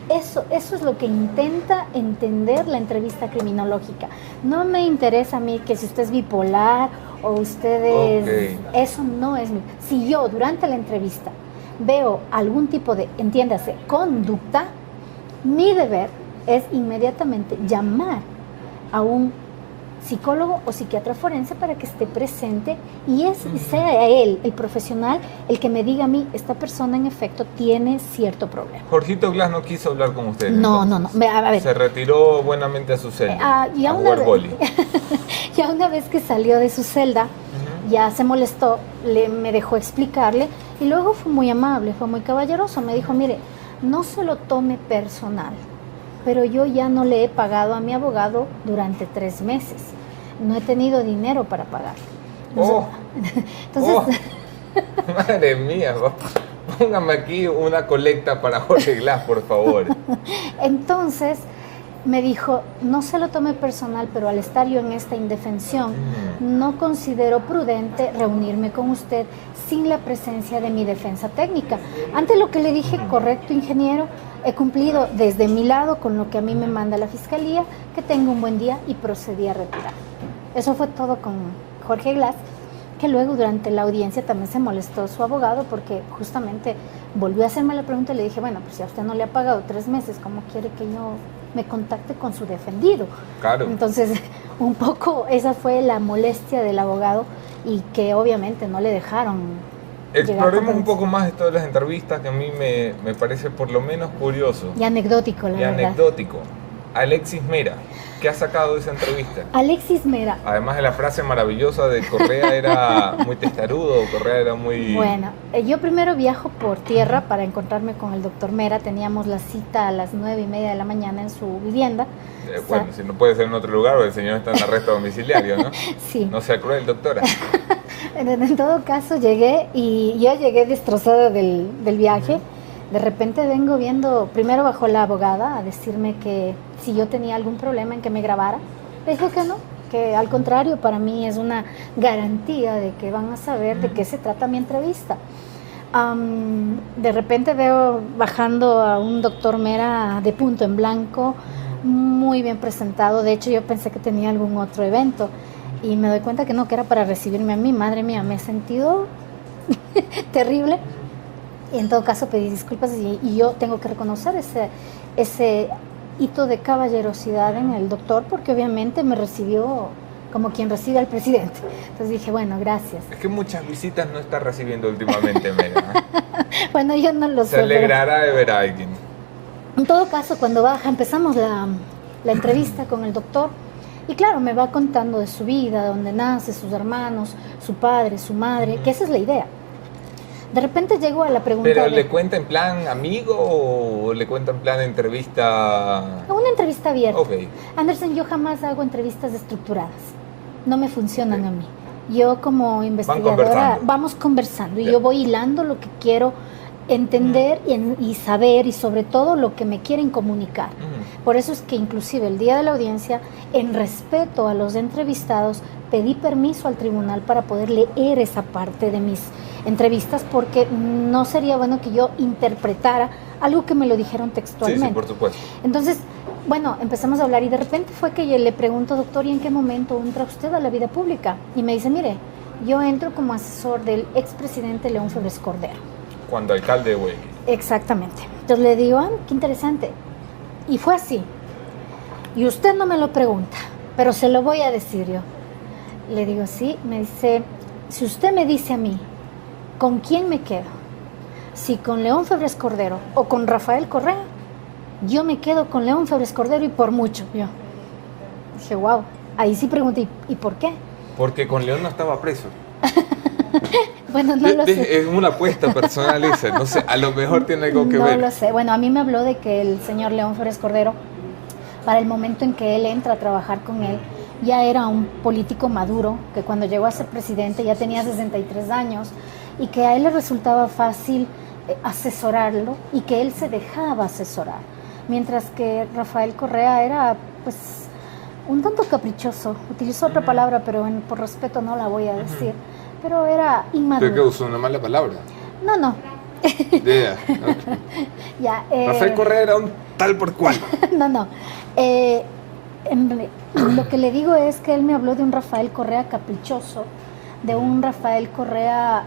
Eso es lo que intenta entender la entrevista criminológica. No me interesa a mí que si usted es bipolar o usted es... Eso no es... Si yo durante la entrevista veo algún tipo de, entiéndase, conducta, mi deber es inmediatamente llamar a un psicólogo o psiquiatra forense para que esté presente y sea él, el profesional, el que me diga a mí, esta persona en efecto tiene cierto problema. Jorgito Glass no quiso hablar con usted. No. A ver. Se retiró buenamente a su celda. Ya una vez que salió de su celda, ya se molestó, me dejó explicarle y luego fue muy amable, fue muy caballeroso. Me dijo, mire, no se lo tome personal, pero yo ya no le he pagado a mi abogado durante 3 meses. No he tenido dinero para pagar. Entonces, madre mía, póngame aquí una colecta para Jorge Glass, por favor. Entonces me dijo, no se lo tome personal, pero al estar yo en esta indefensión, no considero prudente reunirme con usted sin la presencia de mi defensa técnica. Ante lo que le dije, correcto, ingeniero, he cumplido desde mi lado con lo que a mí me manda la fiscalía, que tenga un buen día, y procedí a retirar. Eso fue todo con Jorge Glass, que luego durante la audiencia también se molestó su abogado porque justamente volvió a hacerme la pregunta y le dije, bueno, pues si a usted no le ha pagado 3 meses, ¿cómo quiere que yo me contacte con su defendido? Claro. Entonces, un poco esa fue la molestia del abogado y que obviamente no le dejaron. Exploremos un poco más esto de las entrevistas, que a mí me parece por lo menos curioso. Y anecdótico, la verdad. Y anecdótico. Alexis Mera, ¿qué ha sacado de esa entrevista? Alexis Mera. Además de la frase maravillosa de Correa era muy testarudo, Correa era muy... Bueno, yo primero viajo por tierra para encontrarme con el doctor Mera. Teníamos la cita a las 9:30 de la mañana en su vivienda. Bueno, si no puede ser en otro lugar, porque el señor está en arresto domiciliario, ¿no? Sí. No sea cruel, doctora. En todo caso, llegué y yo llegué destrozada del viaje. De repente vengo viendo, primero bajó la abogada a decirme que si yo tenía algún problema en que me grabara. Le dije que no, que al contrario, para mí es una garantía de que van a saber de qué se trata mi entrevista. De repente veo bajando a un doctor Mera de punto en blanco, muy bien presentado. De hecho, yo pensé que tenía algún otro evento y me doy cuenta que no, que era para recibirme a mí. Madre mía, me he sentido terrible. Y en todo caso pedí disculpas y yo tengo que reconocer ese hito de caballerosidad en el doctor, porque obviamente me recibió como quien recibe al presidente. Entonces dije, bueno, gracias. Es que muchas visitas no está recibiendo últimamente, Mera, ¿eh? Bueno, yo no lo sé. Se alegrará de ver a alguien. En todo caso, cuando empezamos la entrevista con el doctor, y claro, me va contando de su vida, dónde nace, sus hermanos, su padre, su madre, que esa es la idea. De repente llego a la pregunta. ¿Pero le cuenta en plan amigo o le cuenta en plan entrevista? Una entrevista abierta. Ok. Anderson, yo jamás hago entrevistas estructuradas. No me funcionan a mí. Yo como investigadora vamos conversando y yo voy hilando lo que quiero entender y saber, y sobre todo lo que me quieren comunicar. Por eso es que inclusive el día de la audiencia, en respeto a los entrevistados, pedí permiso al tribunal para poder leer esa parte de mis entrevistas, porque no sería bueno que yo interpretara algo que me lo dijeron textualmente. Sí, por supuesto. Entonces, bueno, empezamos a hablar y de repente fue que yo le pregunto, doctor, ¿y en qué momento entra usted a la vida pública? Y me dice, mire, yo entro como asesor del expresidente León Febres Cordero. Cuando alcalde de Guayaquil. Exactamente. Entonces le digo, qué interesante. Y fue así. Y usted no me lo pregunta, pero se lo voy a decir yo. Le digo, sí. Me dice, si usted me dice a mí, ¿con quién me quedo? Si con León Febres Cordero o con Rafael Correa, yo me quedo con León Febres Cordero y por mucho. Yo dije, wow. Ahí sí pregunté, ¿y por qué? Porque con León no estaba preso. Bueno, no lo sé. Es una apuesta personal esa, no sé, a lo mejor tiene algo que ver. No lo sé. Bueno, a mí me habló de que el señor León Febres Cordero, para el momento en que él entra a trabajar con él, ya era un político maduro, que cuando llegó a ser presidente ya tenía 63 años y que a él le resultaba fácil asesorarlo y que él se dejaba asesorar. Mientras que Rafael Correa era, pues, un tanto caprichoso. Utilizó otra palabra, pero por respeto no la voy a decir. Pero era inmaduro. ¿Pero qué usó una mala palabra? No. Yeah. Ya, Rafael Correa era un tal por cual. No. Lo que le digo es que él me habló de un Rafael Correa caprichoso, de un Rafael Correa,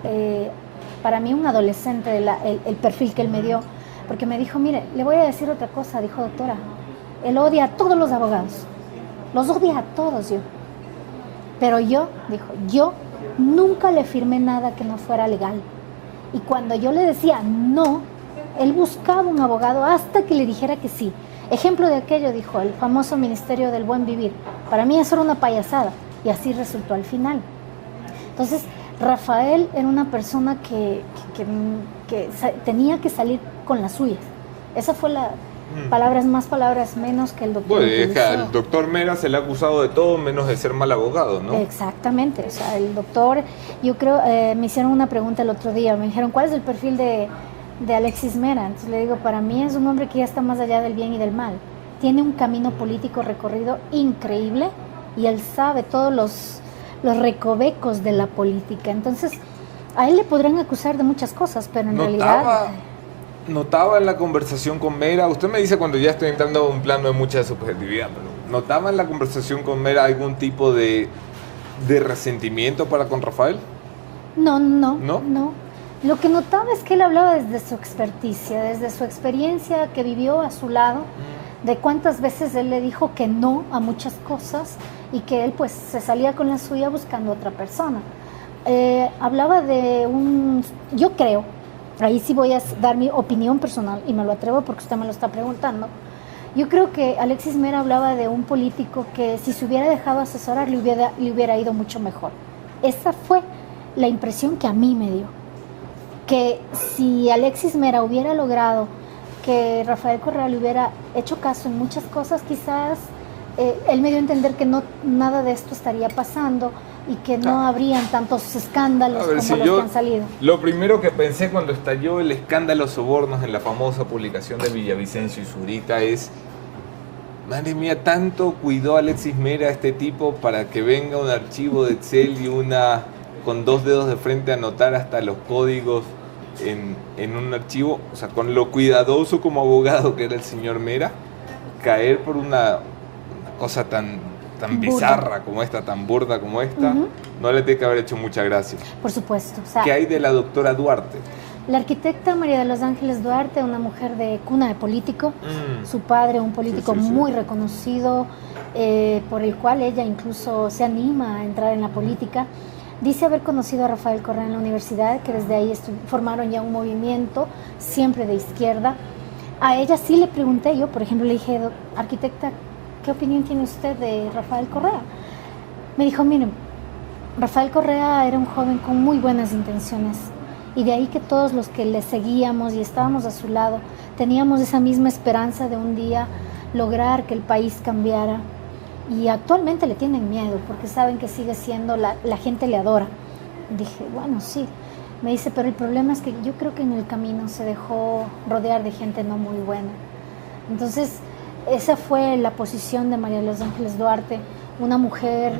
para mí un adolescente, el perfil que él me dio, porque me dijo, mire, le voy a decir otra cosa, dijo, doctora, él odia a todos los abogados, los odia a todos, yo. Pero yo nunca le firmé nada que no fuera legal. Y cuando yo le decía no, él buscaba un abogado hasta que le dijera que sí. Ejemplo de aquello, dijo, el famoso Ministerio del Buen Vivir. Para mí eso era una payasada y así resultó al final. Entonces, Rafael era una persona que tenía que salir con las suyas. Esa fue la palabras más, palabras menos que el doctor. Bueno, es que al doctor Mera se le ha acusado de todo menos de ser mal abogado, ¿no? Exactamente. O sea, el doctor, yo creo, me hicieron una pregunta el otro día, me dijeron, ¿cuál es el perfil de Alexis Mera? Entonces le digo, para mí es un hombre que ya está más allá del bien y del mal. Tiene un camino político recorrido increíble y él sabe todos los recovecos de la política. Entonces, a él le podrán acusar de muchas cosas, pero en realidad... Notaba en la conversación con Mera, usted me dice cuando ya estoy entrando a un plano de mucha subjetividad, pero ¿notaba en la conversación con Mera algún tipo de resentimiento para con Rafael? No. Lo que notaba es que él hablaba desde su experticia, desde su experiencia que vivió a su lado, de cuántas veces él le dijo que no a muchas cosas y que él pues se salía con la suya buscando a otra persona. Hablaba de yo creo, ahí sí voy a dar mi opinión personal y me lo atrevo porque usted me lo está preguntando. Yo creo que Alexis Mera hablaba de un político que si se hubiera dejado asesorar le hubiera ido mucho mejor. Esa fue la impresión que a mí me dio. Que si Alexis Mera hubiera logrado que Rafael Correa le hubiera hecho caso en muchas cosas, quizás él me dio a entender que nada de esto estaría pasando y que no habrían tantos escándalos como los que han salido. Lo primero que pensé cuando estalló el escándalo sobornos en la famosa publicación de Villavicencio y Zurita es: madre mía, tanto cuidó Alexis Mera a este tipo para que venga un archivo de Excel y con 2 dedos de frente anotar hasta los códigos en un archivo, o sea, con lo cuidadoso como abogado que era el señor Mera, caer por una cosa tan bizarra como esta, tan burda como esta, no le tiene que haber hecho mucha gracia. Por supuesto. O sea, ¿qué hay de la doctora Duarte? La arquitecta María de los Ángeles Duarte, una mujer de cuna de político, su padre un político muy reconocido, por el cual ella incluso se anima a entrar en la política. Dice haber conocido a Rafael Correa en la universidad, que desde ahí formaron ya un movimiento, siempre de izquierda. A ella sí le pregunté, yo por ejemplo le dije: arquitecta, ¿qué opinión tiene usted de Rafael Correa? Me dijo: miren, Rafael Correa era un joven con muy buenas intenciones, y de ahí que todos los que le seguíamos y estábamos a su lado teníamos esa misma esperanza de un día lograr que el país cambiara. Y actualmente le tienen miedo porque saben que sigue siendo, la gente le adora. Dije, bueno, sí. Me dice, pero el problema es que yo creo que en el camino se dejó rodear de gente no muy buena. Entonces, esa fue la posición de María de los Ángeles Duarte, una mujer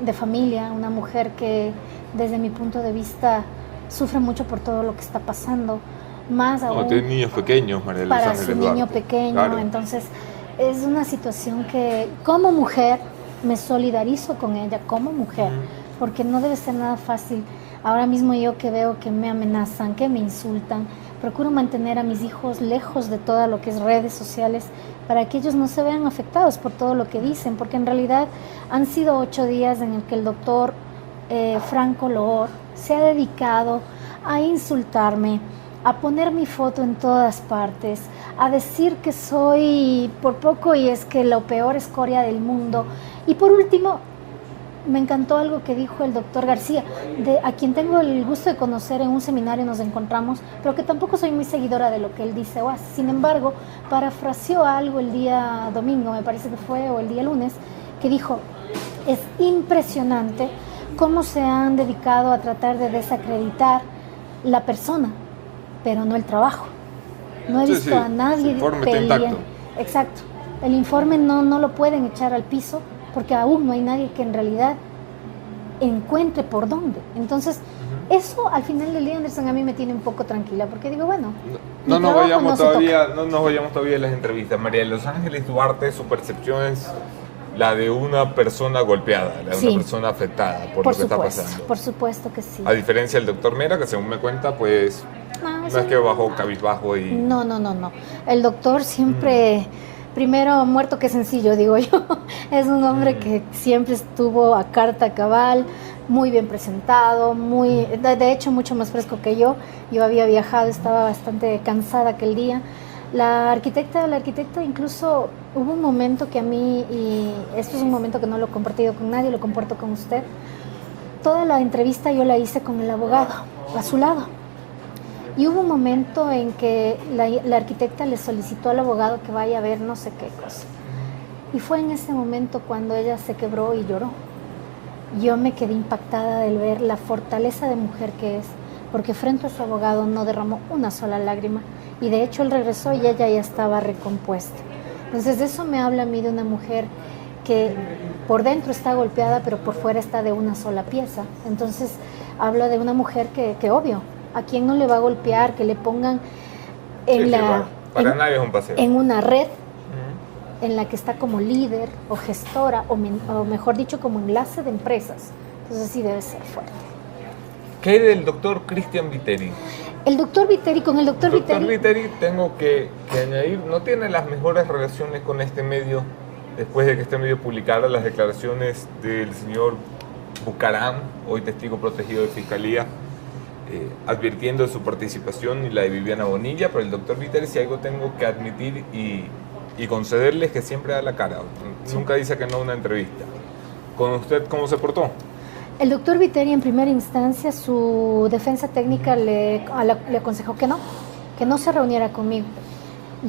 de familia, una mujer que desde mi punto de vista sufre mucho por todo lo que está pasando. Más aún tiene niños pequeños, María de los Ángeles Duarte. Para su niño pequeño, claro. Entonces es una situación que como mujer me solidarizo con ella, como mujer, porque no debe ser nada fácil. Ahora mismo yo que veo que me amenazan, que me insultan, procuro mantener a mis hijos lejos de todo lo que es redes sociales para que ellos no se vean afectados por todo lo que dicen, porque en realidad han sido 8 días en el que el doctor Franco Loor se ha dedicado a insultarme, a poner mi foto en todas partes, a decir que soy por poco y es que la peor escoria del mundo. Y por último, me encantó algo que dijo el doctor García, a quien tengo el gusto de conocer en un seminario, nos encontramos, pero que tampoco soy muy seguidora de lo que él dice o hace. Sin embargo, parafraseó algo el día domingo, me parece que fue, o el día lunes, que dijo: es impresionante cómo se han dedicado a tratar de desacreditar la persona, pero no el trabajo. No he visto a nadie peleando. Exacto. El informe no lo pueden echar al piso porque aún no hay nadie que en realidad encuentre por dónde. Entonces, eso al final del día, Anderson, a mí me tiene un poco tranquila porque digo, bueno, no nos vayamos todavía en las entrevistas. María de los Ángeles Duarte, su percepción es la de una persona golpeada, la de una persona afectada por lo que está pasando. Por supuesto que sí. A diferencia del doctor Mera, que según me cuenta, pues no es que bajó cabizbajo y... No. El doctor siempre, primero muerto que sencillo, digo yo. Es un hombre que siempre estuvo a carta cabal, muy bien presentado, de hecho mucho más fresco que yo. Yo había viajado, estaba bastante cansada aquel día. La arquitecta incluso hubo un momento que a mí, y esto es un momento que no lo he compartido con nadie, lo comparto con usted, toda la entrevista yo la hice con el abogado a su lado. Y hubo un momento en que la arquitecta le solicitó al abogado que vaya a ver no sé qué cosa. Y fue en ese momento cuando ella se quebró y lloró. Yo me quedé impactada de ver la fortaleza de mujer que es, porque frente a su abogado no derramó una sola lágrima. Y de hecho él regresó y ella ya estaba recompuesta. Entonces eso me habla a mí de una mujer que por dentro está golpeada, pero por fuera está de una sola pieza. Entonces habla de una mujer que obvio, ¿a quién no le va a golpear? Que le pongan nadie es un paseo. En una red en la que está como líder o gestora o mejor dicho como enlace de empresas. Entonces sí debe ser fuerte. ¿Qué hay del doctor Cristian Viteri? El doctor Viteri, con el doctor Viteri... Viteri, tengo que añadir, no tiene las mejores relaciones con este medio, después de que este medio publicara las declaraciones del señor Bucaram, hoy testigo protegido de Fiscalía, advirtiendo de su participación y la de Viviana Bonilla, pero el doctor Viteri, si algo tengo que admitir y concederle, es que siempre da la cara, nunca dice que no a una entrevista. ¿Con usted cómo se portó? El doctor Viteri, en primera instancia, su defensa técnica le aconsejó que no se reuniera conmigo.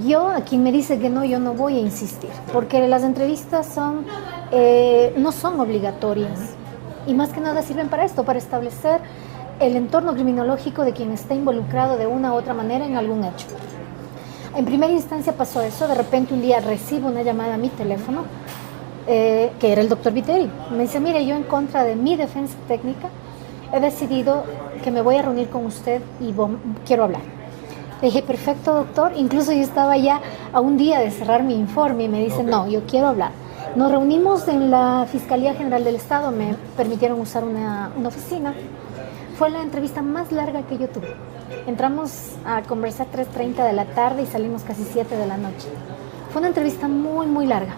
Yo, a quien me dice que no, yo no voy a insistir, porque las entrevistas no son obligatorias y más que nada sirven para esto, para establecer el entorno criminológico de quien está involucrado de una u otra manera en algún hecho. En primera instancia pasó eso, de repente un día recibo una llamada a mi teléfono, que era el doctor Viteri. Me dice, mire, yo en contra de mi defensa técnica he decidido que me voy a reunir con usted y quiero hablar. Le dije, perfecto, doctor. Incluso yo estaba ya a un día de cerrar mi informe y me dice, no, yo quiero hablar. Nos reunimos en la Fiscalía General del Estado, me permitieron usar una oficina. Fue la entrevista más larga que yo tuve. Entramos a conversar 3:30 de la tarde y salimos casi 7 de la noche. Fue una entrevista muy, muy larga.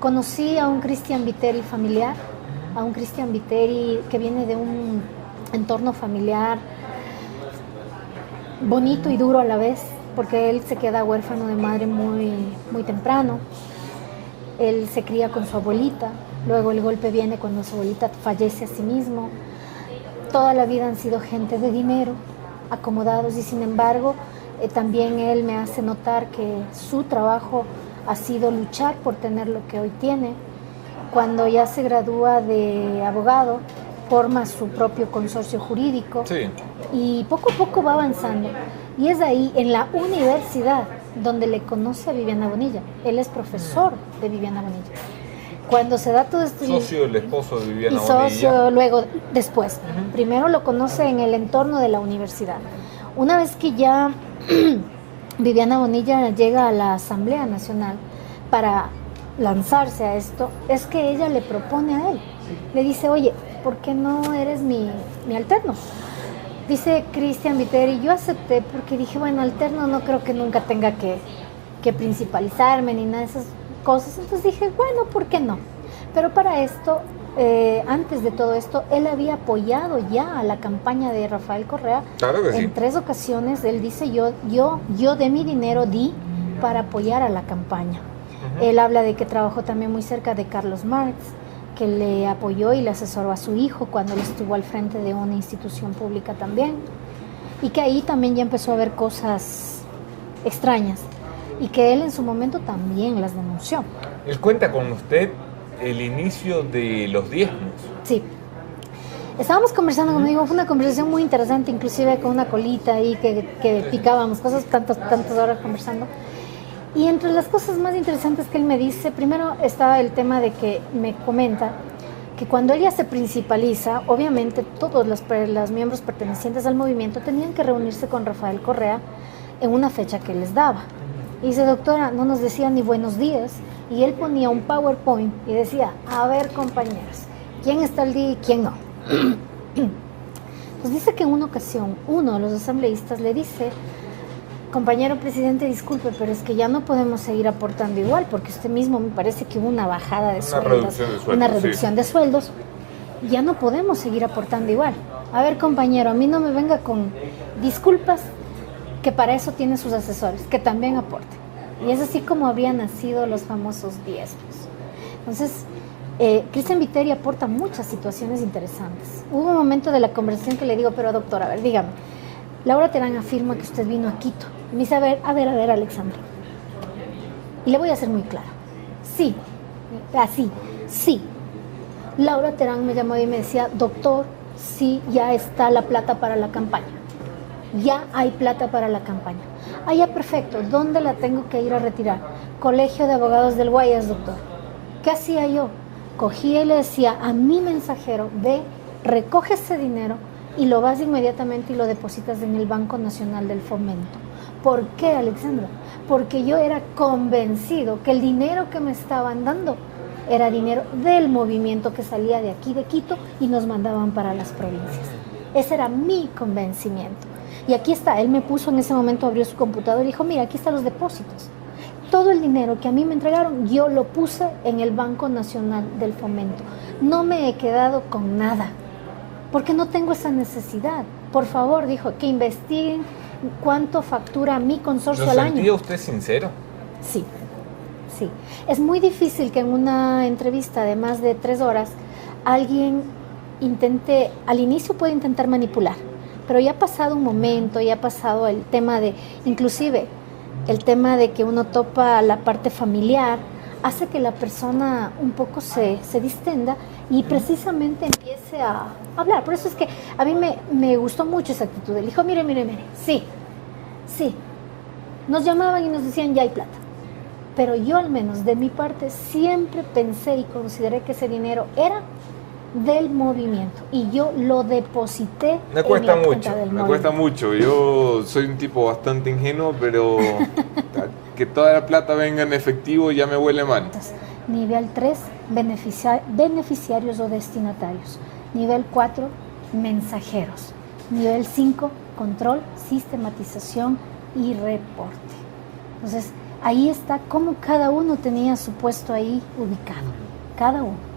Conocí a un Cristian Viteri familiar, a un Cristian Viteri que viene de un entorno familiar bonito y duro a la vez, porque él se queda huérfano de madre muy, muy temprano. Él se cría con su abuelita, luego el golpe viene cuando su abuelita fallece a sí mismo. Toda la vida han sido gente de dinero, acomodados, y sin embargo también él me hace notar que su trabajo ha sido luchar por tener lo que hoy tiene. Cuando ya se gradúa de abogado, forma su propio consorcio jurídico, sí, y poco a poco va avanzando. Y es ahí, en la universidad, donde le conoce a Viviana Bonilla. Él es profesor de Viviana Bonilla. Cuando se da todo esto... Socio del esposo de Viviana Bonilla. Y socio luego, después. Primero lo conoce en el entorno de la universidad. Una vez que ya Viviana Bonilla llega a la Asamblea Nacional para lanzarse a esto, es que ella le propone a él. Le dice, oye, ¿por qué no eres mi alterno? Dice Cristian Viteri, yo acepté porque dije, bueno, alterno no creo que nunca tenga que principalizarme ni nada de esas cosas. Entonces dije, bueno, ¿por qué no? Pero para esto, antes de todo esto, él había apoyado ya a la campaña de Rafael Correa. Claro que sí. En 3 ocasiones, él dice, yo de mi dinero di para apoyar a la campaña. Él habla de que trabajó también muy cerca de Carlos Marx, que le apoyó y le asesoró a su hijo cuando él estuvo al frente de una institución pública también, y que ahí también ya empezó a haber cosas extrañas, y que él en su momento también las denunció. Él cuenta con usted el inicio de los diezmos. Sí. Estábamos conversando, como digo, fue una conversación muy interesante, inclusive con una colita ahí que picábamos cosas, tantas horas conversando. Y entre las cosas más interesantes que él me dice, primero estaba el tema de que me comenta que cuando ella se principaliza, obviamente todos los miembros pertenecientes al movimiento tenían que reunirse con Rafael Correa en una fecha que les daba. Y dice, doctora, no nos decía ni buenos días, y él ponía un PowerPoint y decía, a ver, compañeros, ¿quién está al día y quién no? Pues dice que en una ocasión uno de los asambleístas le dice, compañero presidente, disculpe, pero es que ya no podemos seguir aportando igual, porque usted mismo me parece que hubo una bajada de sueldos, una reducción de sueldos, ya no podemos seguir aportando igual. A ver, compañero, a mí no me venga con disculpas, que para eso tiene sus asesores, que también aporten. Y es así como habrían nacido los famosos diezmos. Entonces, Cristian Viteri aporta muchas situaciones interesantes. Hubo un momento de la conversación que le digo, pero doctor, a ver, dígame, Laura Terán afirma que usted vino a Quito. Me dice, a ver, Alexandra. Y le voy a ser muy clara. Sí, así, sí. Laura Terán me llamó y me decía, doctor, sí, ya está la plata para la campaña. Ya hay plata para la campaña. Ah, ya, perfecto. ¿Dónde la tengo que ir a retirar? Colegio de Abogados del Guayas, doctor. ¿Qué hacía yo? Cogía y le decía a mi mensajero, ve, recoge ese dinero y lo vas inmediatamente y lo depositas en el Banco Nacional del Fomento. ¿Por qué, Alexandra? Porque yo era convencido que el dinero que me estaban dando era dinero del movimiento que salía de aquí, de Quito, y nos mandaban para las provincias. Ese era mi convencimiento. Y aquí está, él me puso en ese momento, abrió su computadora y dijo, mira, aquí están los depósitos. Todo el dinero que a mí me entregaron, yo lo puse en el Banco Nacional del Fomento. No me he quedado con nada, porque no tengo esa necesidad. Por favor, dijo, que investiguen cuánto factura mi consorcio al año. ¿Lo sentía usted sincero? Sí, sí. Es muy difícil que en una entrevista de más de 3 horas alguien intente, al inicio puede intentar manipular, pero ya ha pasado un momento, ya ha pasado el tema de, inclusive, el tema de que uno topa la parte familiar, hace que la persona un poco se distenda y precisamente empiece a hablar. Por eso es que a mí me gustó mucho esa actitud. Él dijo, mire, sí. Nos llamaban y nos decían, ya hay plata. Pero yo al menos de mi parte siempre pensé y consideré que ese dinero era del movimiento y yo lo deposité me cuesta en la mucho, cuenta del me movimiento. cuesta mucho. Yo soy un tipo bastante ingenuo, pero que toda la plata venga en efectivo ya me huele mal. Nivel 3, beneficiarios o destinatarios. Nivel 4, mensajeros. Nivel 5, control, sistematización y reporte. Entonces, ahí está cómo cada uno tenía su puesto ahí ubicado. Cada uno.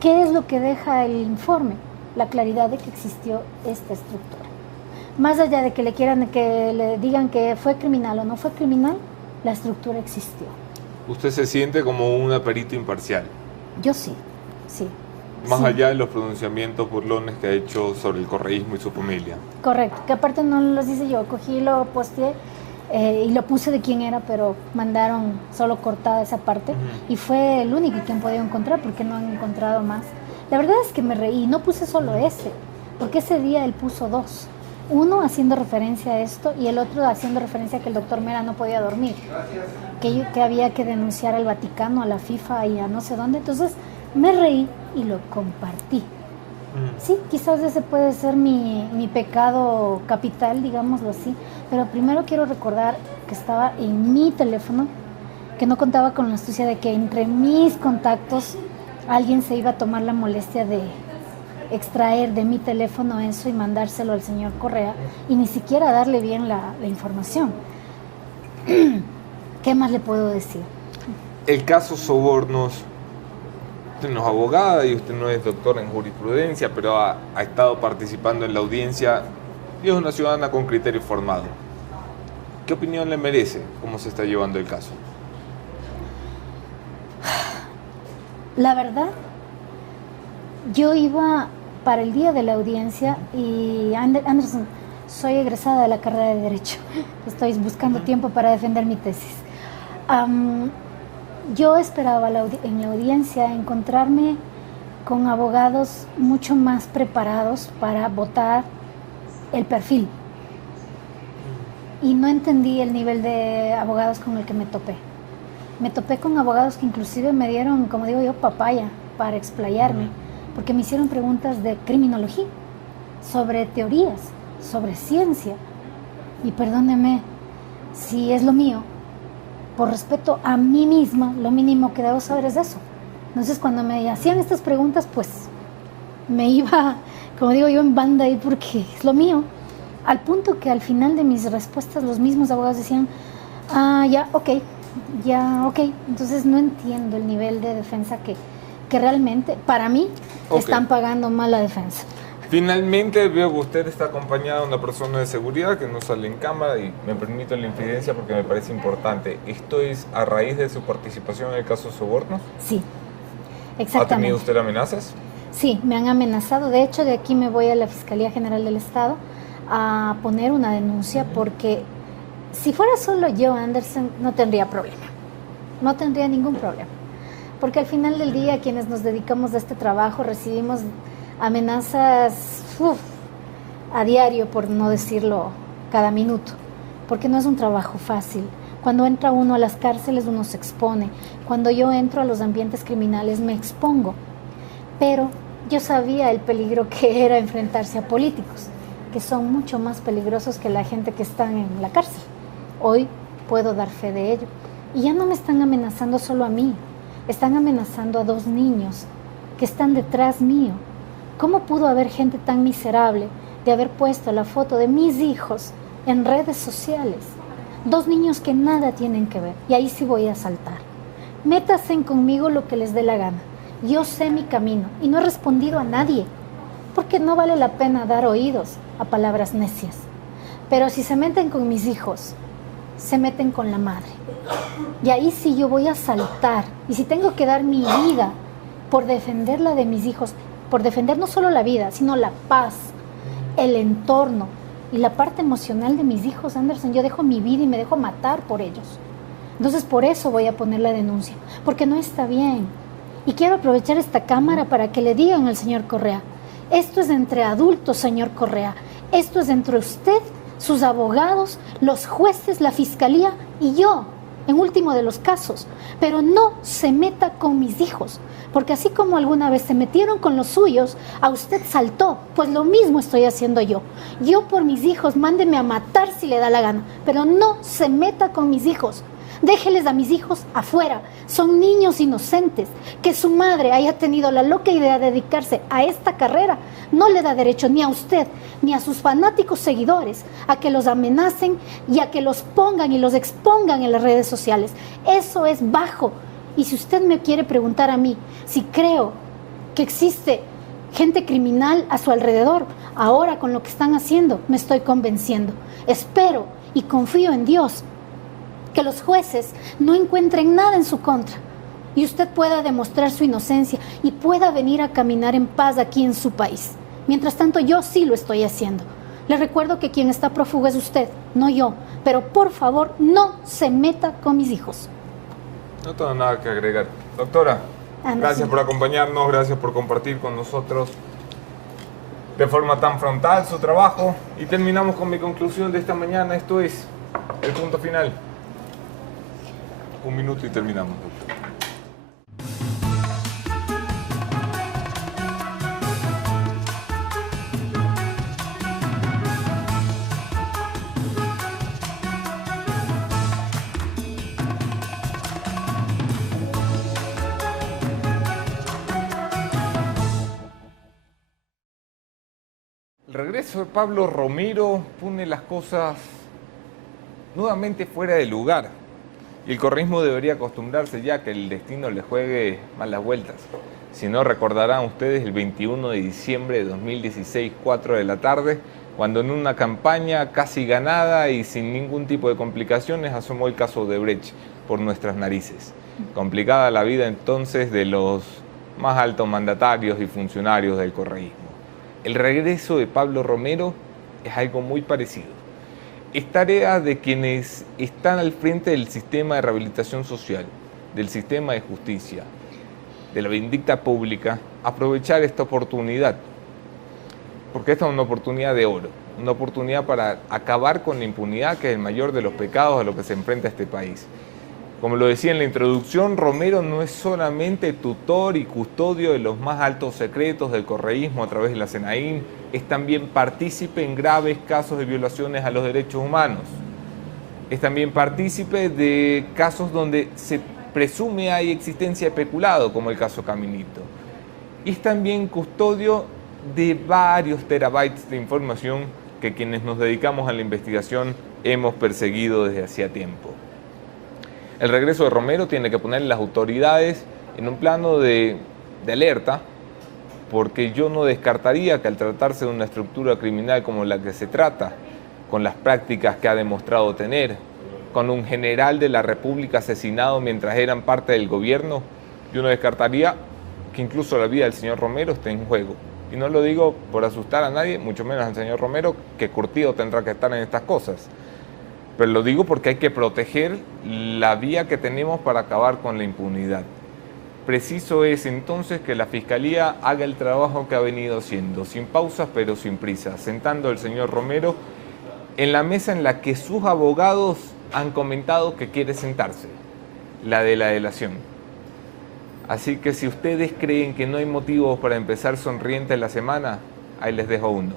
¿Qué es lo que deja el informe? La claridad de que existió esta estructura. Más allá de que le digan que fue criminal o no fue criminal, la estructura existió. ¿Usted se siente como una perita imparcial? Yo sí. Más Sí. allá de los pronunciamientos burlones que ha hecho sobre el correísmo y su familia. Correcto, que aparte no los hice yo, cogí, lo posteé y lo puse de quién era, pero mandaron solo cortada esa parte y fue el único quien podía encontrar porque no han encontrado más. La verdad es que me reí, no puse solo ese, porque ese día él puso 2. Uno haciendo referencia a esto y el otro haciendo referencia a que el doctor Mera no podía dormir, que había que denunciar al Vaticano, a la FIFA y a no sé dónde. Entonces me reí y lo compartí. Sí, quizás ese puede ser mi pecado capital, digámoslo así, pero primero quiero recordar que estaba en mi teléfono, que no contaba con la astucia de que entre mis contactos alguien se iba a tomar la molestia de extraer de mi teléfono eso y mandárselo al señor Correa y ni siquiera darle bien la información. ¿Qué más le puedo decir? El caso Sobornos, usted no es abogada y usted no es doctora en jurisprudencia, pero ha estado participando en la audiencia y es una ciudadana con criterio formado. ¿Qué opinión le merece cómo se está llevando el caso? La verdad, yo iba para el día de la audiencia y Anderson, soy egresada de la carrera de Derecho. Estoy buscando tiempo para defender mi tesis. Yo esperaba en la audiencia encontrarme con abogados mucho más preparados para votar el perfil. Y no entendí el nivel de abogados con el que me topé. Me topé con abogados que inclusive me dieron, como digo yo, papaya para explayarme, porque me hicieron preguntas de criminología, sobre teorías, sobre ciencia. Y perdóneme, si es lo mío, por respeto a mí misma, lo mínimo que debo saber es eso. Entonces, cuando me hacían estas preguntas, pues me iba, como digo yo, en banda ahí porque es lo mío. Al punto que al final de mis respuestas los mismos abogados decían, ya, ok. Entonces no entiendo el nivel de defensa que realmente, para mí, están pagando mal la defensa. Finalmente veo que usted está acompañada de una persona de seguridad que no sale en cámara y me permito la infidencia porque me parece importante. ¿Esto es a raíz de su participación en el caso Sobornos? Sí, exactamente. ¿Ha tenido usted amenazas? Sí, me han amenazado. De hecho, de aquí me voy a la Fiscalía General del Estado a poner una denuncia porque si fuera solo yo, Anderson, no tendría problema. No tendría ningún problema. Porque al final del día, quienes nos dedicamos a este trabajo recibimos amenazas a diario, por no decirlo cada minuto, porque no es un trabajo fácil. Cuando entra uno a las cárceles uno se expone, cuando yo entro a los ambientes criminales me expongo, pero yo sabía el peligro que era enfrentarse a políticos, que son mucho más peligrosos que la gente que está en la cárcel. Hoy puedo dar fe de ello, y ya no me están amenazando solo a mí, están amenazando a 2 niños que están detrás mío. ¿Cómo pudo haber gente tan miserable de haber puesto la foto de mis hijos en redes sociales. 2 niños que nada tienen que ver. Y ahí sí voy a saltar. Métanse conmigo lo que les dé la gana. Yo sé mi camino y no he respondido a nadie, porque no vale la pena dar oídos a palabras necias. Pero si se meten con mis hijos, se meten con la madre. Y ahí sí yo voy a saltar. Y si tengo que dar mi vida por defender la de mis hijos, por defender no solo la vida, sino la paz, el entorno y la parte emocional de mis hijos, Anderson, yo dejo mi vida y me dejo matar por ellos. Entonces por eso voy a poner la denuncia, porque no está bien. Y quiero aprovechar esta cámara para que le digan al señor Correa, esto es entre adultos, señor Correa, esto es entre usted, sus abogados, los jueces, la fiscalía y yo, en último de los casos. Pero no se meta con mis hijos, porque así como alguna vez se metieron con los suyos, a usted saltó, pues lo mismo estoy haciendo yo. Yo por mis hijos, mándeme a matar si le da la gana, pero no se meta con mis hijos. Déjeles a mis hijos afuera, son niños inocentes. Que su madre haya tenido la loca idea de dedicarse a esta carrera no le da derecho ni a usted ni a sus fanáticos seguidores a que los amenacen y a que los pongan y los expongan en las redes sociales. Eso es bajo. Y si usted me quiere preguntar a mí si creo que existe gente criminal a su alrededor, ahora con lo que están haciendo me estoy convenciendo. Espero y confío en Dios que los jueces no encuentren nada en su contra y usted pueda demostrar su inocencia y pueda venir a caminar en paz aquí en su país. Mientras tanto, yo sí lo estoy haciendo. Le recuerdo que quien está prófugo es usted, no yo. Pero por favor, no se meta con mis hijos. No tengo nada que agregar. Doctora, gracias por acompañarnos, gracias por compartir con nosotros de forma tan frontal su trabajo. Y terminamos con mi conclusión de esta mañana. Esto es el punto final. 1 minuto y terminamos, doctor. El regreso de Pablo Romero pone las cosas nuevamente fuera de lugar. Y el correísmo debería acostumbrarse ya a que el destino le juegue malas vueltas. Si no, recordarán ustedes el 21 de diciembre de 2016, 4 de la tarde, cuando en una campaña casi ganada y sin ningún tipo de complicaciones asomó el caso de Brecht por nuestras narices. Complicada la vida entonces de los más altos mandatarios y funcionarios del correísmo. El regreso de Pablo Romero es algo muy parecido. Es tarea de quienes están al frente del sistema de rehabilitación social, del sistema de justicia, de la vindicta pública, aprovechar esta oportunidad, porque esta es una oportunidad de oro, una oportunidad para acabar con la impunidad, que es el mayor de los pecados a los que se enfrenta este país. Como lo decía en la introducción, Romero no es solamente tutor y custodio de los más altos secretos del correísmo a través de la SENAIN, es también partícipe en graves casos de violaciones a los derechos humanos. Es también partícipe de casos donde se presume hay existencia de peculado, como el caso Caminito. Y es también custodio de varios terabytes de información que quienes nos dedicamos a la investigación hemos perseguido desde hacía tiempo. El regreso de Romero tiene que poner las autoridades en un plano de alerta, porque yo no descartaría que al tratarse de una estructura criminal como la que se trata, con las prácticas que ha demostrado tener, con un general de la República asesinado mientras eran parte del gobierno, yo no descartaría que incluso la vida del señor Romero esté en juego. Y no lo digo por asustar a nadie, mucho menos al señor Romero, que curtido tendrá que estar en estas cosas. Pero lo digo porque hay que proteger la vía que tenemos para acabar con la impunidad. Preciso es entonces que la Fiscalía haga el trabajo que ha venido haciendo, sin pausas pero sin prisa, sentando al señor Romero en la mesa en la que sus abogados han comentado que quiere sentarse, la de la delación. Así que si ustedes creen que no hay motivos para empezar sonrientes la semana, ahí les dejo uno.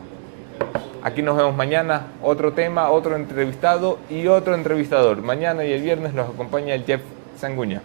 Aquí nos vemos mañana, otro tema, otro entrevistado y otro entrevistador. Mañana y el viernes los acompaña el Jeff Sanguña.